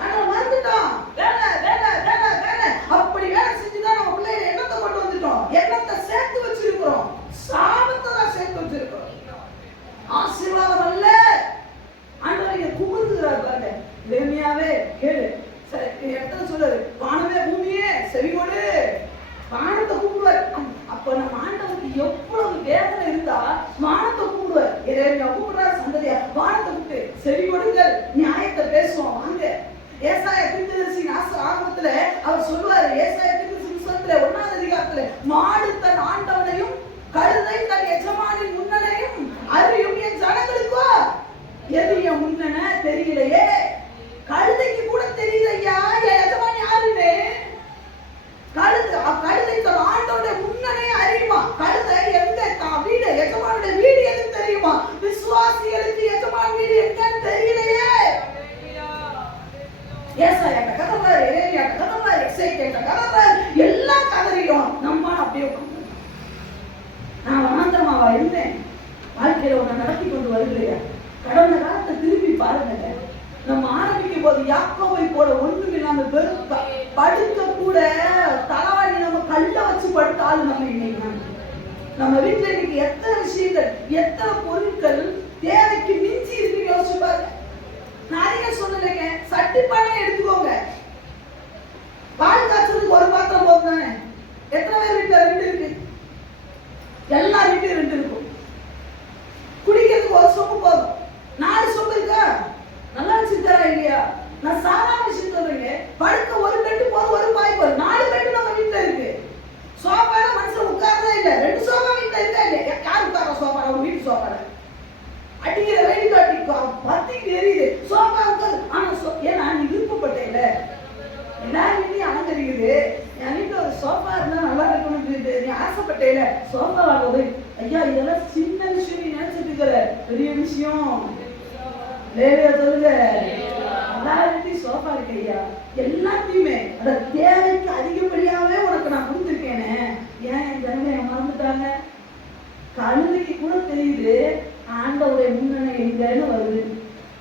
ஆனா மறந்துட்டோம், வேலை வேலை வேலை வேலை. அப்படி வேலை செஞ்சுதான் நம்ம பிள்ளைகளை எண்ணத்தை கொண்டு வந்துட்டோம். எண்ணத்தை சேர்த்து வச்சிருக்கிறோம், சாபத்தை தான் சேர்த்து வச்சிருக்கிறோம். ஆசீர்வாதம் அல்ல. ஆண்டவர் இங்க குமுறுகிறார் பாருங்க. எளிமையாவே கேளு. சரி, இடத்துல சொல்றாரு, வானமே பூமியே செவிகொடு. வானத்தை கூப்பிடுவார். அப்ப நம்ம ஆண்டவருக்கு எவ்வளவு வேதனை இருந்தா வானத்தை கூப்பிடுவார். எரேமியா கூப்பிடுறார், சந்ததியா வானத்தை கூப்பிட்டு செவி கொடுங்கள், நியாயத்தை பேசுவோம் வாங்க. ஏசாயா தீர்க்கதரிசி ஆரம்பத்துல அவர் சொல்லுவாரு, ஏசாயா தீர்க்கதரிசி புத்தகத்துல 1வது அதிகாரத்துல, மாடு தன் ஆண்டவனையும் கழுதை தன் எஜமானின் முன்னனையும் அறியும் என் ஜனங்களுக்கோ எது என் முன்னன தெரியலையே. கழுதைக்கு கூட தெரியலையா என் எஜமான் யாருன்னு. கழுதை தன் ஆண்டவனுடைய முன்னனே அறியுமா? கழுதை எங்க வீடு, எஜமானுடைய வீடு எதுன்னு தெரியுமா? விசுவாசிகளுக்கு எஜமான் வீடு எங்கன்னு தெரியலையே. ஏசாயா கதறாரு, எரேமியா கதறாரு, எசேக்கியேல் கதறாரு, எல்லா கதறியும் நம்ம அப்படியே நான் வனாந்தரமாவா இருந்தேன்? வாழ்க்கையில உன்னை நடத்தி கொண்டு வருகிறேன். கடந்த காலத்தை திரும்பி பாருங்க. நம்ம ஆரம்பிக்கும் போது யாக்கோபை போல ஒண்ணும் இல்லாம வெறும் படுக்க கூட தலைவாணி நம்ம கல்ல வச்சு படுத்தாலும் நம்ம இன்னைக்கு நம்ம வீட்டுல இன்னைக்கு எத்தனை விஷயங்கள், எத்தனை பொருட்கள் தேவைக்கு மிஞ்சி இருக்கு யோசிச்சு பாருங்க. நிறைய சொல்லலைங்க, சட்டி பானை எடுத்துக்கோங்க. பால் காய்ச்சலுக்கு ஒரு பாத்திரம் போதும் தானே? எத்தனை பேர் வீட்டுல 2 இருக்கு? எல்லா வீட்லயும் 2 இருக்கும். குடிக்கிறதுக்கு ஒரு சொம்பு போதும். 4 சொம்பு இருக்கா? நல்லா வச்சிருக்காரா இல்லையா? நான் சாதாரண விஷயம் சொல்றேங்க. படுக்க ஒரு பெட்டு போதும், ஒரு பாய் போதும். 4 பெட்டு நம்ம வீட்டுல இருக்கு. சோபால மனுஷன் உட்கார்றதே இல்ல. 2 சோபா வீட்டுல இருக்கா இல்லையா? யார் உட்கார்ற சோபால? ஒரு வீட்டு சோபால அடிக்கிற வெடி காட்டி பத்தி தெரியுது சோபா உட்காரு. ஆனா ஏன்னா நீ விருப்பப்பட்ட சோஃபா வாங்க போய், ஐயா இதெல்லாம் சின்ன விஷயம் நீ நினைச்சிட்டு இருக்கிற, பெரிய விஷயம். லேலியா சொல்லுங்க, எல்லார்கிட்டையும் சோஃபா இருக்கு ஐயா, எல்லாத்தையுமே அந்த தேவைக்கு அதிகப்படியாவே உனக்கு நான் கொடுத்துருக்கேனே, ஏன் என் ஜனங்க மறந்துட்டாங்க? கழுதைக்கு கூட தெரியுது ஆண்டவருடைய முன்னணி எங்கன்னு வருது.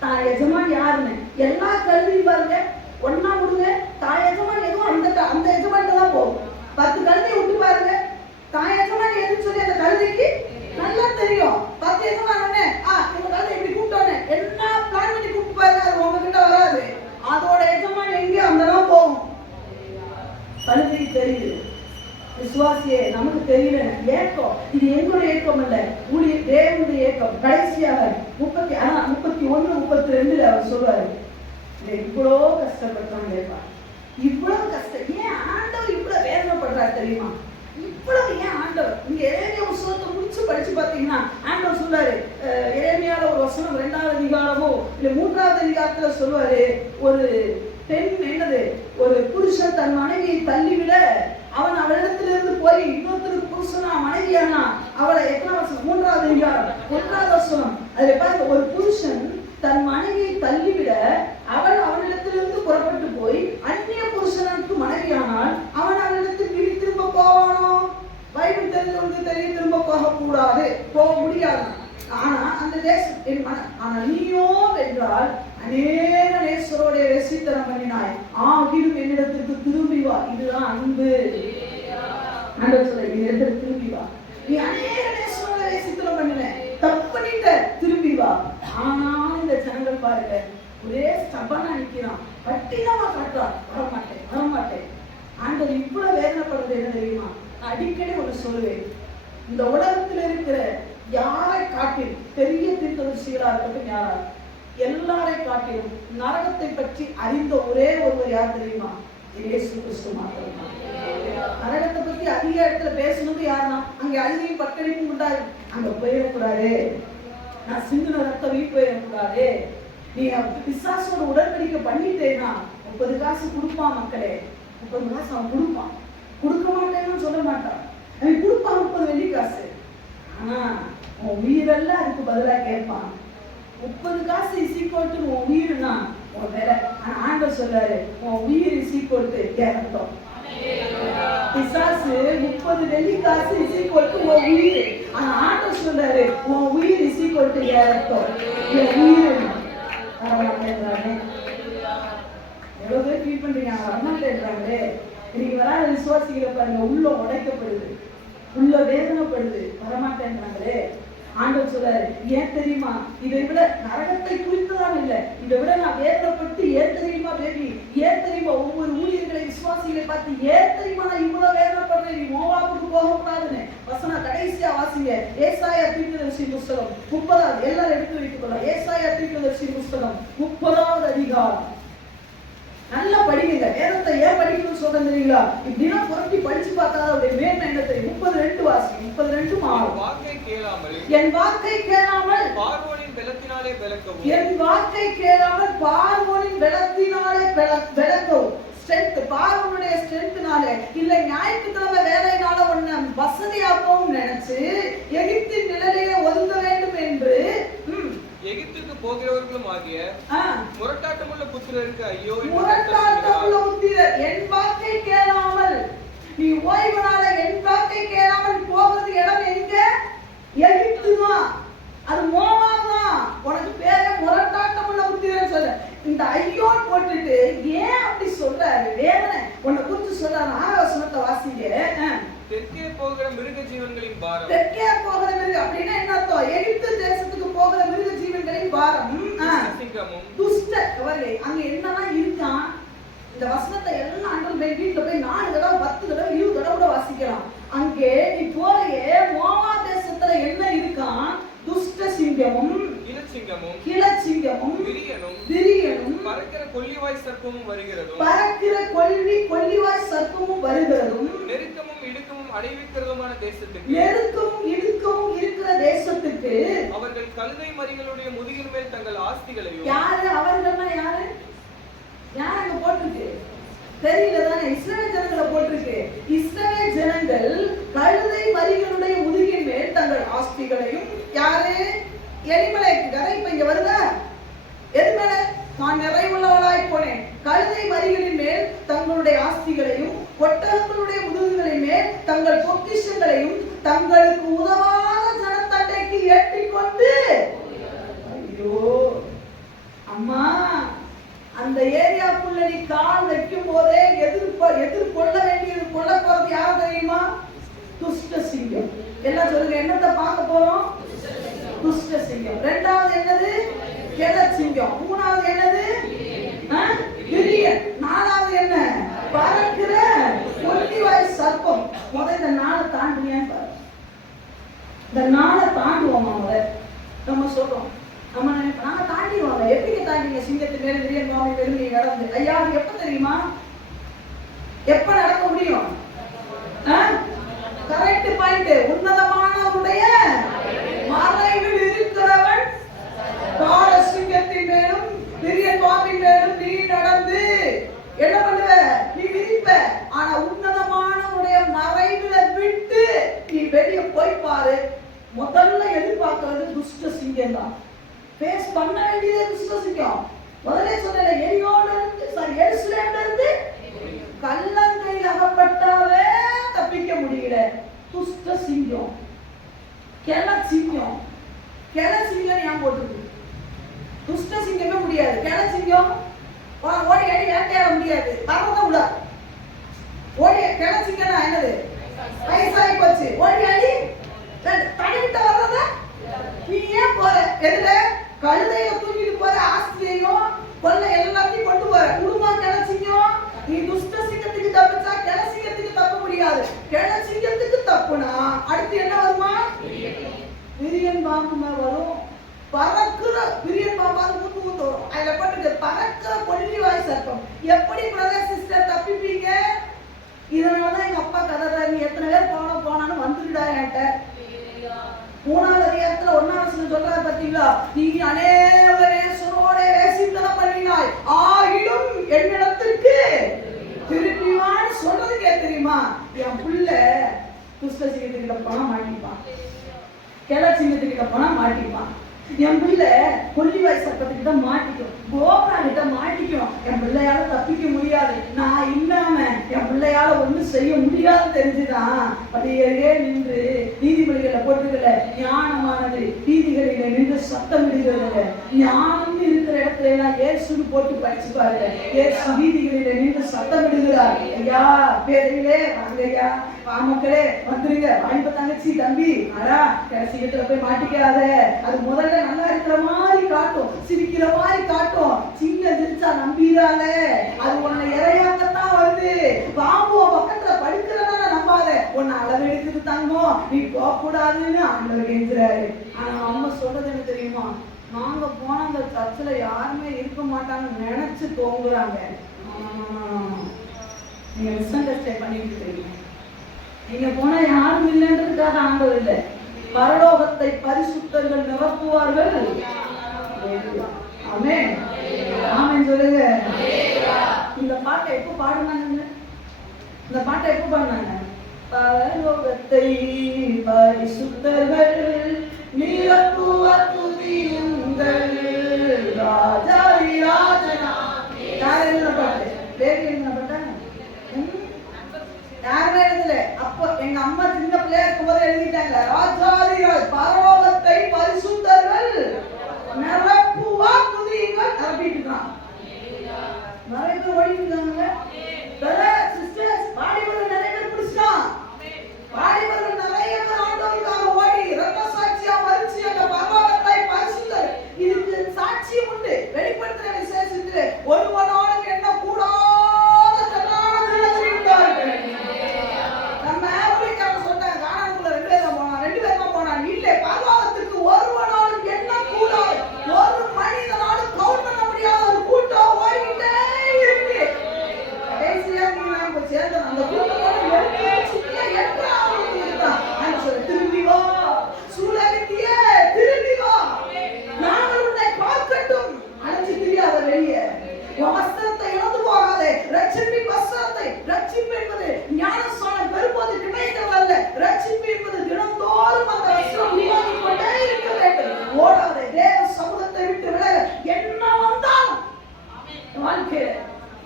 தான் எஜமான் யாருன்னு எல்லா கழுதையும் பாருங்க, ஒன்னா கொடுங்க, தான் எஜமான் எதுவும் அந்த எஜமான்ட்டு தான் போகும். 10 கழுதையை விட்டு பாருங்க, தான் எஜமான் எதுன்னு சொல்லி அந்த கழுதைக்கு நல்லா தெரியும். 10 எஜமான் இந்த கழுதை எப்படி கூப்பிட்டோன்னு என்ன பிளான் பண்ணி கூப்பிட்டு பாருங்க, அது உங்ககிட்ட வராது. அதோட எஜமான் எங்கேயோ அங்கதான் போகும். கழுதைக்கு தெரியுது. விசுவாசியே நமக்கு தெரியல, ஏக்கம். இது எங்களுடைய ஏக்கம் அல்ல, ஊழியர் தேவனுடைய ஏக்கம். கடைசியாக 31, 32 அவர் சொல்றாரு, இவ்வளோ கஷ்டப்பட்டாங்க, இவ்வளவு கஷ்டம் ஏன் ஆண்டவர் இவ்வளவு வேதனைப்படுறாரு தெரியுமா? இவ்வளவு ஏன் ஆண்டவர்? இங்க எரேமியா புத்தகத்தை முடிச்சு படிச்சு பாத்தீங்கன்னா ஆண்டவர் சொல்றாரு, எரேமியால ஒரு வசனம் 2வது அதிகாரமோ இல்ல 3வது அதிகாரத்துல சொல்லுவாரு, ஒரு பெண் ஒரு புருஷன் தன் மனைவியை தள்ளிவிட அவன் அவளிடத்திலிருந்து போய் இன்னொருத்தருக்கு புருஷனா மனைவியானா அவளை எத்தனை வசனம்? 3வது அதிகாரம் 1வது வசனம். அதுல பாருங்க, ஒரு புருஷன் தன் மனைவியை தள்ளிவிட அவன் அவனிடத்திலிருந்து புறப்பட்டு போய் அந்நிய புருஷனுக்கு மனைவியானால் அவன் அவனிடத்தில் திரும்ப போவானோ? பைபிள் தெரிஞ்சவங்களுக்கு தெரியும், திரும்ப போக முடியாது. ஆனா அந்த தேசம் ஆனா நீயோ வென்றால் அநேக நேசரோடைய வெசித்தனம் பண்ணினாய், ஆகிலும் என்னிடத்திற்கு திரும்பி வா. இதுதான் அன்பு. ஆண்டவர் சொல்ற, என்னிடத்திற்கு திரும்பி வா. நீ அநேக நேசரோட வெசித்தனம் பண்ணின, தப்பு பண்ணிட்ட, திரும்பி வா. ஆனா இந்த ஜனங்கள் பாருங்க, ஒரே ஸ்டபனா நிக்கிறான், கட்டினமா காட்டுறான், வரமாட்டேன். ஆண்டவர் இவ்வளவு வேதனைப்படுறது என்ன தெரியுமா? அடிக்கடி ஒன்று சொல்லுவேன், இந்த உலகத்தில் இருக்கிற யாரை காட்டிலும் பெரிய தீர்க்கதரிசிகளா இருக்கட்டும், யாரா எல்லாரை காட்டிலும் நரகத்தை பற்றி அறிந்த ஒரே ஒருவர் யார் தெரியுமா? இயேசு கிறிஸ்து மாத்திரம். நரகத்தை பத்தி அதிக இடத்துல பேசணும்னு யாருன்னா அங்க அழுகையும் பட்டடிப்பும் உண்டாரு. அங்க போயிடக்கூடாது, நான் சிந்துன ரத்தம் வீட்டு போயிடக்கூடாது. நீ பிசாசோட உடன்படிக்கை பண்ணிட்டேன்னா 30 காசு கொடுப்பான் மக்களே, 30 காசு அவன் கொடுப்பான். கொடுக்க மாட்டேன்னு சொல்ல மாட்டான், அவன் கொடுப்பான் 30 வெள்ளி காசு. ஆனா உன் உயிரெல்லாம் அதுக்கு பதிலா கேட்பான். 30 காசு இசைக்கோட்டு உன் உயிர்னா உன் வேலை. ஆனா ஆண்டவர் சொல்றாரு, உன் உயிர் இசைக்கோட்டு கேட்கட்டும். பிசாசு 30 வெள்ளி காசு இசைக்கோட்டு உன் உயிர். ஆனா ஆண்டவர் சொல்றாரு, உன் உயிர் இசைக்கோட்டு கேட்கட்டும். என் உயிர் வரமாட்டேன்றாங்க. எவ்வளவு பேர் ஃபீல் பண்றீங்க, வரமாட்டேன்றாங்களே. இன்னைக்கு வராத விசுவாசிகளை பாருங்க, உள்ள உடைக்கப்படுது, உள்ள வேதனைப்படுது, வரமாட்டேன்றாங்களே. ஆண்டவர் சொல்றாரு, ஏன் தெரியுமா? இதை விட நரகத்தை குறித்துதான் இல்லை, இதை விட நான் வேதனைப்பட்டு ஏன் தெரியுமா பேபி, ஏன் தெரியுமா ஒவ்வொரு ஊழியர்களை விசுவாசிகளை பார்த்து ஏன் தெரியுமா நான் இவ்வளவு வேதனைப்படுறேன்? நீ மோவாபுக்கு போகக்கூடாதுன்னு வசனம் கடைசியா வாசிங்க. ஏசாயா தீர்க்கதரிசி புஸ்தகம் 30, எல்லாரும் எடுத்து வைத்துக் கொள்ளலாம். ஏசாயா தீர்க்கதரிசி புஸ்தகம் 30வது அதிகாரம். நல்லா படிங்க. வேதத்தை ஏன் படிக்கணும்னு சொல்றேன் தெரியுங்களா? இப்படிலாம் புரட்டி படிச்சு பார்த்தா அவருடைய மேன்மை என்ன தெரியும்? 32 வாசி. 32 என் வாக்கை கேளாமல் பார்வோனின் பலத்தினாலே விளக்கவும், என் வாக்கை கேளாமல் பார்வோனின் பலத்தினாலே விளக்கவும். ஸ்ட்ரென்த், பார்வோனுடைய ஸ்ட்ரென்த்னாலே இல்ல ஞாயிற்றுக்கிழமை வேலையினால ஒண்ணு வசதியாகவும் நினைச்சு எகிப்தின் நிழலிலே ஒதுங்க வேண்டும் என்று எகிப்துக்கு போகிறவர்களும் ஆகிய முரட்டாட்டமுள்ள புத்திரருக்கு ஐயோ. முரட்டாட்டமுள்ள புத்திரர், என் வாக்கை கேளாமல் நீ ஓய்வு நாள என் வாக்கை கேளாமல் போகிறது இடம் எங்க? எகிப்து தான், அது மோவாப் தான். உனக்கு பேரே முரட்டாட்டமுள்ள புத்திரர் சொல்ல. இந்த ஐயோன்னு போட்டுட்டு ஏன் அப்படி சொல்றாரு? வேதனை உன்னை குறித்து சொல்றாரு. 6வது வசனத்தை வாசிங்க. தெற்கே போகிற மிருக ஜீவன்களின் பாரம். தெற்கே போகிற மிருக அப்படின்னா என்ன அர்த்தம்? எகிப்து தேசத்துக்கு போகிற மிருக ஜீவன்களின் பாரம். துஷ்ட கவலை. அங்க என்னதான் இருக்கான்? இந்த வசனத்தை எல்லாம் ஆண்டவர் வீட்டுல போய் 4 தடவை 10 தடவை 20 தடவை கூட வாசிக்கலாம். அங்கே நீ போறையே மோவாப் தேசத்துல என்ன இருக்கான்? துஷ்ட சிங்கமும் கிளச்சிங்கமும் விரியனும் பறக்கிற கொல்லிவாய் சர்ப்பமும் வருகிறதும், பறக்கிற கொல்லிவாய் சர்ப்பமும் வருகிறதும், நெருக்கமும் இடுக்கமும் அடைவிக்கிறதுமான தேசத்துக்கு, நெருக்கமும் இடுக்கமும் இருக்கிற தேசத்துக்கு அவர்கள் கழுதை மரிகளுடைய முதுகின் மேல் தங்கள் ஆஸ்திகளையும். யாரு அவர்கள்னா? யாரு அங்க போட்டிருக்கு தெரியல தானே? இஸ்ரவேல் ஜனங்களை போட்டிருக்கு. இஸ்ரவேல் ஜனங்கள் கழுதை மரிகளுடைய ஆஸ்திகளையும், யாரு? எலிமலேக்கு கதை இப்ப இங்க வருதா? எது மேல? நான் நிறைவுள்ளவளாய் போனேன். கழுதை மறிகளின் மேல் தங்களுடைய ஆஸ்திகளையும், ஒட்டகங்களுடைய முதுகுகளின் மேல் தங்கள் பொக்கிஷங்களையும் தங்களுக்கு உதவாத ஜனத்தண்டைக்கு ஏற்றிக்கொண்டு, ஐயோ அம்மா, அந்த ஏரியாக்குள்ள நீ கால் வைக்கும் போதே எதிர்கொள்ள வேண்டியது, கொள்ள போறது யார் தெரியுமா? துஷ்ட சிங்கம். எல்லாம் சொல்லுங்க, என்னத்தை பார்க்க போறோம்? துஷ்ட சிங்கம். ரெண்டாவது என்னது? கெடச்சிங்கம். மூணாவது என்னது? விரியன். நாலாவது என்ன? பறக்கிற கொல்லிவாய் சர்ப்பம். முதல்ல இந்த நாளை தாண்டுவியான்னு பாரு. இந்த நாளை தாண்டுவோமா? முதல்ல நம்ம சொல்றோம், நம்ம நாங்க தாண்டிடுவாங்க. எப்படி தாண்டிங்க? சிங்கத்து மேல விரியன் மாமி பெருமையை நடந்து. ஐயா, அது எப்ப தெரியுமா? எப்ப நடக்க முடியும்? Correct point. உன்னதமானவருடைய மறைவில் இருக்கிறவன் கால சிங்கத்தின் மேலும் விரியன் மாமின் மேலும் நீ நடந்து என்ன பண்ணுவ? நீ விரிப்ப. ஆனா உன்னதமானவருடைய மறைவில விட்டு நீ வெளியே போய் பாரு. முதல்ல எதிர்பார்க்கிறது துஷ்ட சிங்கம் தான். பேஸ் பண்ண வேண்டியது துஷ்ட சிங்கம். முதல்ல சொன்ன எரியோடு இருந்து, சாரி, எருசலேம்ல இருந்து கல்லங்கையில் அகப்பட்டாவே தப்பிக்க முடியல. துஷ்ட சிங்கம், கெளச்சிங்கம். கெளச்சிங்கம் ஏன் போட்டுருக்கு? துஷ்ட சிங்கமே முடியாது. கெளச்சிங்கம் ஓடி அடி வேட்டையாட முடியாது, பறக்க விடாது. ஓடி கெளச்சிங்கன்னா என்னது? வயசாகி போச்சு. ஓடி அடி தடுக்கிட்ட வர்றத நீ ஏன் போற? எதுல? கழுதைய தூக்கிட்டு போற, ஆஸ்தியையும் கொள்ள எல்லாத்தையும் கொண்டு போற. குடும்பம் கெளச்சிங்கம். நீ துஷ்ட சிங்கத்துக்கு தப்பிச்சா கெளச்சிங்கத்துக்கு தப்ப முடியாது. கெளச்சிங்கத்துக்கு தப்புனா அடுத்து என்ன வருமா? விரியன் பாம்பு வரும். பறக்கிற விரியன் பாம்பாது ஊத்து ஊத்து வரும். அதுல போட்டு பறக்கிற கொல்லிவாய் சர்ப்பம். எப்படி பிரதர் சிஸ்டர் தப்பிப்பீங்க? இதனாலதான் எங்க அப்பா கதை, நீ எத்தனை பேர் போனான்னு வந்துடுடா என்கிட்ட. 3வது அதிகாரத்துல 1வது சொல்றாரு பாத்தீங்களா? நீ அநேக நேசரோட வேசித்தனம் பண்ணினாய், ஆகிலும் என்னிடத்திற்கு திரும்பிவான்னு சொன்னதுக்கே தெரியுமா? என் புள்ள துஷ்ட சிங்கத்துக்கிட்ட போனா மாட்டிப்பான், கெளச்சிங்கத்துக்கிட்ட போனா மாட்டிப்பான். என் பிள்ளை கொல்லிவாய் சர்ப்பத்துக்கிட்ட மாட்டிக்கும், கோபுரா கிட்ட மாட்டிக்கும். என் பிள்ளையால தப்பிக்க முடியாது. நான் இல்லாம என் பிள்ளையால ஒண்ணும் செய்ய முடியாது தெரிஞ்சுதான் அப்படியே நின்று நீதிபதிகளை போட்டுக்கல. ஞானமானது நீதிகளில நின்று சத்தம் விடுகிறது. ஞானம் இருக்கிற இடத்துல எல்லாம் ஏசுன்னு போட்டு படிச்சு பாருங்க. ஏசு நீதிகளில நின்று சத்தம் விடுகிறார். ஐயா பேரையிலே வாங்க, ஐயா மக்களே வந்துருங்க, வாய்ப்பு தங்கச்சி தம்பி, ஆனா கடைசியத்துல போய் மாட்டிக்காத. அது முதல்ல நல்லா இருக்கிற மாதிரி காட்டும், சிரிக்கிற மாதிரி காட்டும். சிங்கம் சிரிச்சா நம்பிடாத, அது உன்னை இறையாக்கத்தான் வருது. பாம்பு பக்கத்துல படுக்கிறதான நம்பாத, உன்னை அளவு எடுக்குது தங்கம், நீ போக கூடாதுன்னு ஆண்டவர் கெஞ்சுறாரு. ஆனா அவங்க சொல்றது என்ன தெரியுமா? நாங்க போன அந்த சர்ச்சில் யாருமே இருக்க மாட்டாங்கன்னு நினைச்சு தோங்குறாங்க. நீங்க மிஸ் அண்டர்ஸ்டாண்ட் பண்ணிட்டு இருக்கீங்க. நீங்க போனா யாரும் இல்லைன்றதுக்காக ஆண்டவர் இல்லை. பரலோகத்தை பரிசுத்தர்கள் நிரப்புவார்கள். ஆமென், ஆமென் சொல்லுங்க. இந்த பாட்டை எப்போ பாடுனாங்க? இந்த பாட்டை எப்போ பாடுனாங்க? பரலோகத்தை பரிசுத்தர்கள் நிரப்புவார் துதியுங்கள், ராஜாதி ராஜனா. யார் எழுதின பாட்டு? பேர் எழுதின பாட்டா? யாருமே எழுதல. அப்போ எங்க அம்மா சின்ன பிள்ளையா இருக்கும்போது எழுதிட்டாங்க. ராஜாதி ராஜ் பரலோகத்தை பரிசுத்தர்கள் நிரப்புவார் துதியுங்கள். நிரப்பிட்டு இருக்கான். நிறைய பேர் ஓடிட்டு இருக்காங்க. சிஸ்டர்ஸ், வாலிபர்கள் நிறைய பேர் பிடிச்சிட்டான். வாலிபர்கள் நிறைய பேர் ஆண்டவருக்காக ஓடி ரத்த சாட்சியா மரிச்சு அந்த பரலோகத்தை பரிசுத்தர். இதுக்கு சாட்சியம் உண்டு. வெளிப்படுத்துற விசேஷத்துல ஒருவனோடு என்ன கூடாத நம்ம ஆப்பிரிக்கால சொன்னாங்க, காணாமக்குள்ள 2 பேர் தான் போனான். இல்லை, பரலோகத்துக்கு ஒருவனாலும் என்ன கூடாது, ஒரு மனிதனாலும் கவுண்ட் பண்ண முடியாத ஒரு கூட்டம் ஓடிக்கிட்டே இருக்கு. கடைசியா நீங்க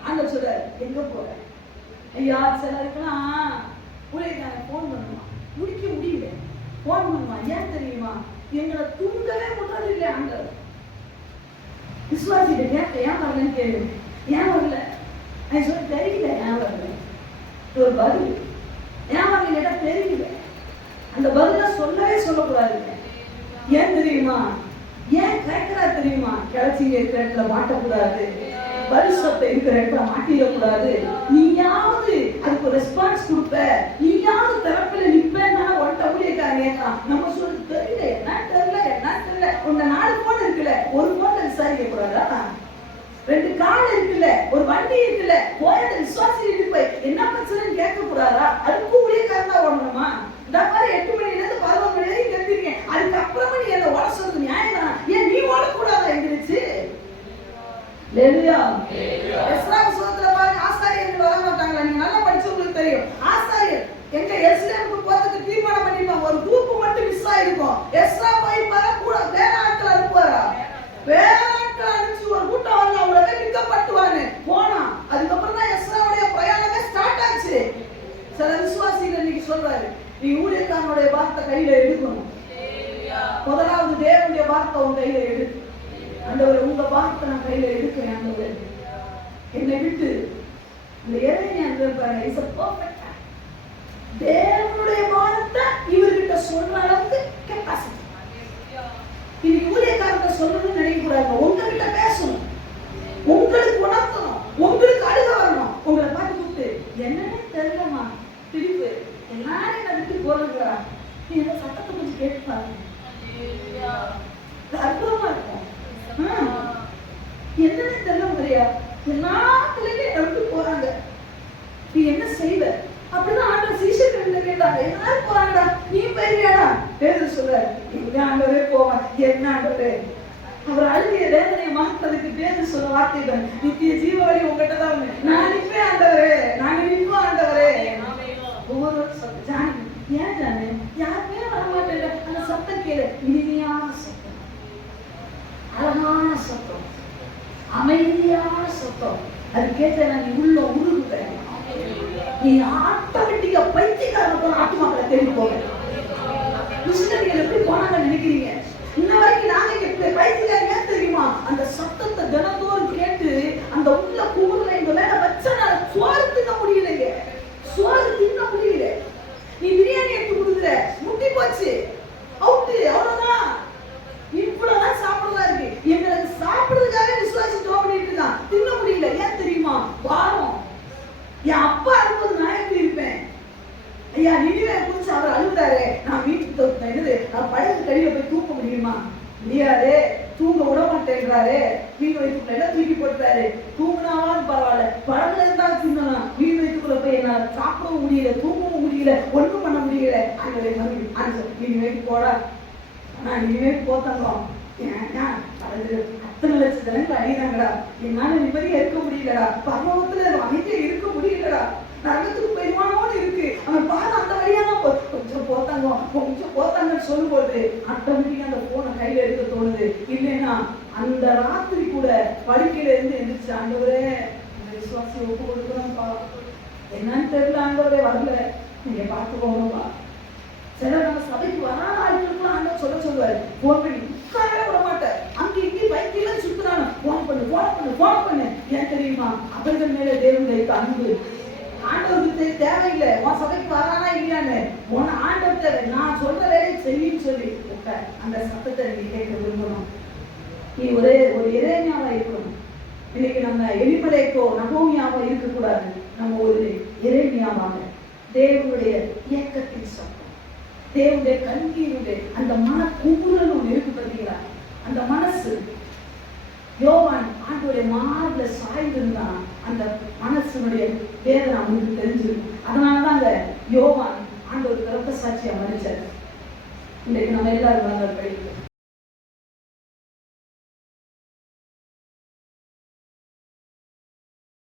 ஆண்டவர் சொல்றாரு, எங்க போற? ஐயா சிலருக்குலாம் ஊழியக்காரன் போன் பண்ணுவான், முடிக்க முடியல, போன் பண்ணுவான். ஏன் தெரியுமா? எங்களை தூங்கவே முன்னாடி இல்லை ஆண்டவர். விசுவாசிட்டு கேட்க ஏன் வரலன்னு கேளு. ஏன் வரல? நான் சொல்ல தெரியல ஏன் வரல. ஒரு பதில் ஏன் வரல கேட்டா தெரியல. அந்த பதில சொல்லவே சொல்லக்கூடாதுங்க. ஏன் தெரியுமா? ஏன் கேட்கிறா தெரியுமா? கிளச்சிங்க இருக்கிற இடத்துல மாட்டக்கூடாது, பரிசுத்தை இருக்கிற இடத்துல மாட்டிடக்கூடாது. நீயாவது அதுக்கு ஒரு ரெஸ்பான்ஸ் கொடுப்ப, நீயாவது தரப்புல நிப்பேன்னா உன்ட்ட ஊழியக்காரங்க நம்ம சொல்லி தெரியல, என்ன தெரியல, என்ன தெரியல. உங்க 4 போன் இருக்குல்ல, ஒரு போன்ல விசாரிக்க கூடாதா? 2 கால் இருக்குல்ல, ஒரு வண்டி இருக்குல்ல, போய் அந்த விசுவாசி போய் என்ன பிரச்சனைன்னு கேட்க கூடாதா? அதுக்கு ஊழியக்காரன் தான் ஓடணுமா? இந்த மாதிரி 8 மணில இருந்து 11 மணி வரைக்கும் கத்திருக்கேன், அதுக்கப்புறமா நீ என்ன ஓட சொல்றது நியாயம் தானா? ஏன் நீ ஓடக்கூடாதா? எந்திரிச்சு எஸ்ரா புத்தகத்துல பாருங்க, ஆசாரியர்கள் வர மாட்டாங்களா? நீங்க நல்லா படிச்சவங்களுக்கு தெரியும். ஆசாரியர் எங்க எருசலேமுக்கு போறதுக்கு தீர்மானம் பண்ணிருப்பாங்க, ஒரு குரூப் மட்டும் மிஸ் ஆயிருக்கும். எஸ்ரா போய் பாரு, கூட வேற ஆட்கள் அனுப்புவாரா? வேற ஆட்கள் அனுப்பிச்சு ஒரு கூட்டம் வரல, அவங்கள பிக்கப் பண்ணுவாங்க. போனா அதுக்கப்புறம் தான் எஸ்ராவுடைய பிரயாணமே ஸ்டார்ட் ஆச்சு. சில விசுவாசிகள் இன்னைக்கு சொல்றாரு, நீ ஊழியக்காரனுடைய வார்த்தை கையில எடுக்கணும். முதலாவது தேவனுடைய வார்த்தை உன் கையில எடு. ஆண்டவரே, உங்க வார்த்தை நான் கையில எடுக்கிறேன். ஆண்டவரே, என்னை விட்டு இந்த எரேமியா பாருங்க, இஸ் a perfect man. தேவனுடைய வார்த்தை இவர்கிட்ட சொல்ற அளவுக்கு கெப்பாசிட்டி. இன்னைக்கு ஊழியக்காரங்க சொல்லணும்னு நினைக்க கூடாது. உங்ககிட்ட பேசணும், உங்களுக்கு உணர்த்தணும், உங்களுக்கு அழுக வரணும். உங்களை பார்த்து கூப்பிட்டு என்னன்னு தெரியலமா பிடிப்பு எல்லாரும் என்ன விட்டு போறதுங்களா, நீ என்ன சத்தத்தை கொஞ்சம் கேட்டு பாருங்க, அற்புதமா இருக்கும். என்னன்னு தெரியல முறையா எல்லாத்துலயும் என்ன விட்டு போறாங்க, நீ என்ன செய்வ? அப்படிதான் ஆண்டவர் சீஷர்கள் கேட்டாங்க, எல்லாரும் போறாங்கடா, நீ போயிருவியாடா? பேதுரு சொல்றாரு, எங்க ஆண்டவரே போவான். என்ன ஆண்டவரே? அவர் அழுகிய வேதனையை மாற்றதுக்கு பேதுரு சொல்ற வார்த்தைகள், நித்திய ஜீவ வழி உங்ககிட்ட தான் உண்டு. நான் நிற்பேன் ஆண்டவரே, நாங்க நிற்போம் ஆண்டவரே. ஒவ்வொரு ஜானி ஏன் ஜானி யாருமே வரமாட்டேன். அந்த சத்தம் கேளு, இனிமையான சத்தம், அழகான சத்தம், அமைதியான சத்தம். அது கேட்ட நீ உள்ள உருகுவேன். நீ ஆட்டோமேட்டிக்கா பைத்தியக்காரன் போன ஆட்டு மக்களை தேடி போக. மிஷினரிகள் எப்படி போனாங்க நினைக்கிறீங்க? இன்ன வரைக்கும் நாங்க எப்படி பைத்தியக்காரங்க தெரியுமா? அந்த சத்தத்தை தினத்தோறும் கேட்டு அந்த உள்ள குமுறல இந்த மேல வச்சனால சோறு தின்ன முடியலைங்க, சோறு தின்ன முடியல. நீ பிரியாணி எடுத்து கொடுக்குற, முட்டி போச்சு, அவுட்டு, அவ்வளவுதான். இவ்வளவுதான் சாப்பிடுறதா இருக்கு. எங்களுக்கு சாப்பிடுறதுக்காக விசுவாசி ஜோம் பண்ணிட்டு இருக்கான், தின்ன முடியல. ஏன் தெரியுமா? பாரம். என் அப்பா அழுவது நான் எப்படி இருப்பேன்? ஐயா நினைவே குறிச்சு அவர் அழுகுறாரு, நான் வீட்டுக்கு என்னது நான் படகு கடியில போய் தூக்க முடியுமா? முடியாது. தூங்க விட மாட்டேங்கிறாரு. மீன் வயிற்றுக்குள்ள தூக்கி போட்டுறாரு. தூங்கினாவது பரவாயில்ல, படகுல இருந்தா தின்னலாம். மீன் வயிற்றுக்குள்ள போய் என்னால சாப்பிடவும் முடியல, தூங்கவும் முடியல, ஒன்றும் பண்ண முடியல. அங்கே மீன் வயிற்று போடா, ஆனா இனிமே போத்தங்கம் அத்தனை லட்சம் ஜனங்கள் அழிகிறாங்கடா, என்னால நிம்மதியா இருக்க முடியலடா, பரலோகத்துல அமைதியா இருக்க முடியலடா, நரகத்துக்கு பெருமானோடு இருக்கு. அவன் பாரு அந்த வழியா தான் கொஞ்சம் போத்தாங்க, கொஞ்சம் போத்தாங்கன்னு சொல்லும்போது ஆட்டோமேட்டிக்கா அந்த போனை கையில எடுக்க தோணுது. இல்லைன்னா அந்த ராத்திரி கூட படுக்கையில இருந்து எந்திரிச்சு, ஆண்டவரே இந்த விசுவாசி ஒப்பு கொடுக்கணும்ப்பா, என்னன்னு தெரியல ஆண்டவரே, வரல, நீங்க பார்த்துக்கோங்கப்பா. சில நம்ம சபைக்கு வராத ஆட்களுக்குலாம் ஆண்டவர் சொல்லுவாரு, போன் பண்ணி உட்காரவே விட மாட்டார். அங்க இங்கே பைக்கில சுத்துறாங்க, போன் பண்ணு போன் பண்ணு போன் பண்ணு. ஏன் தெரியுமா? அவர்கள் மேல தேவனுடைய அன்பு. ஆண்டவருக்கு தேவையில்லை உன் சபைக்கு வரானா இல்லையான்னு, உன் ஆண்டவர் தேவை. நான் சொல்ற வேலையை செய்யின்னு சொல்லி அந்த சத்தத்தை நீ கேட்க விரும்பணும். நீ ஒரு எரேமியாவா இருக்கணும். இன்னைக்கு நம்ம எலிமலேக்கோ நகோமியாவா இருக்கக்கூடாது. நம்ம ஒரு எரேமியாவாக தேவனுடைய இயக்கத்தின் சத்தம், தேவனுடைய கண்ணீருடைய அந்த மன குமுறல் ஒன்று இருக்கு பார்த்தீங்களா? அந்த மனசு யோவான் ஆண்டோடைய மார்புல சாய்ந்திருந்தான். அந்த மனசுடைய வேதனை அவனுக்கு தெரிஞ்சிருக்கும். அதனாலதான் அந்த யோவான் ஆண்டோர் ரத்த சாட்சியா மறிச்சார். இன்றைக்கு நம்ம எல்லாரும் படிக்கிறோம்.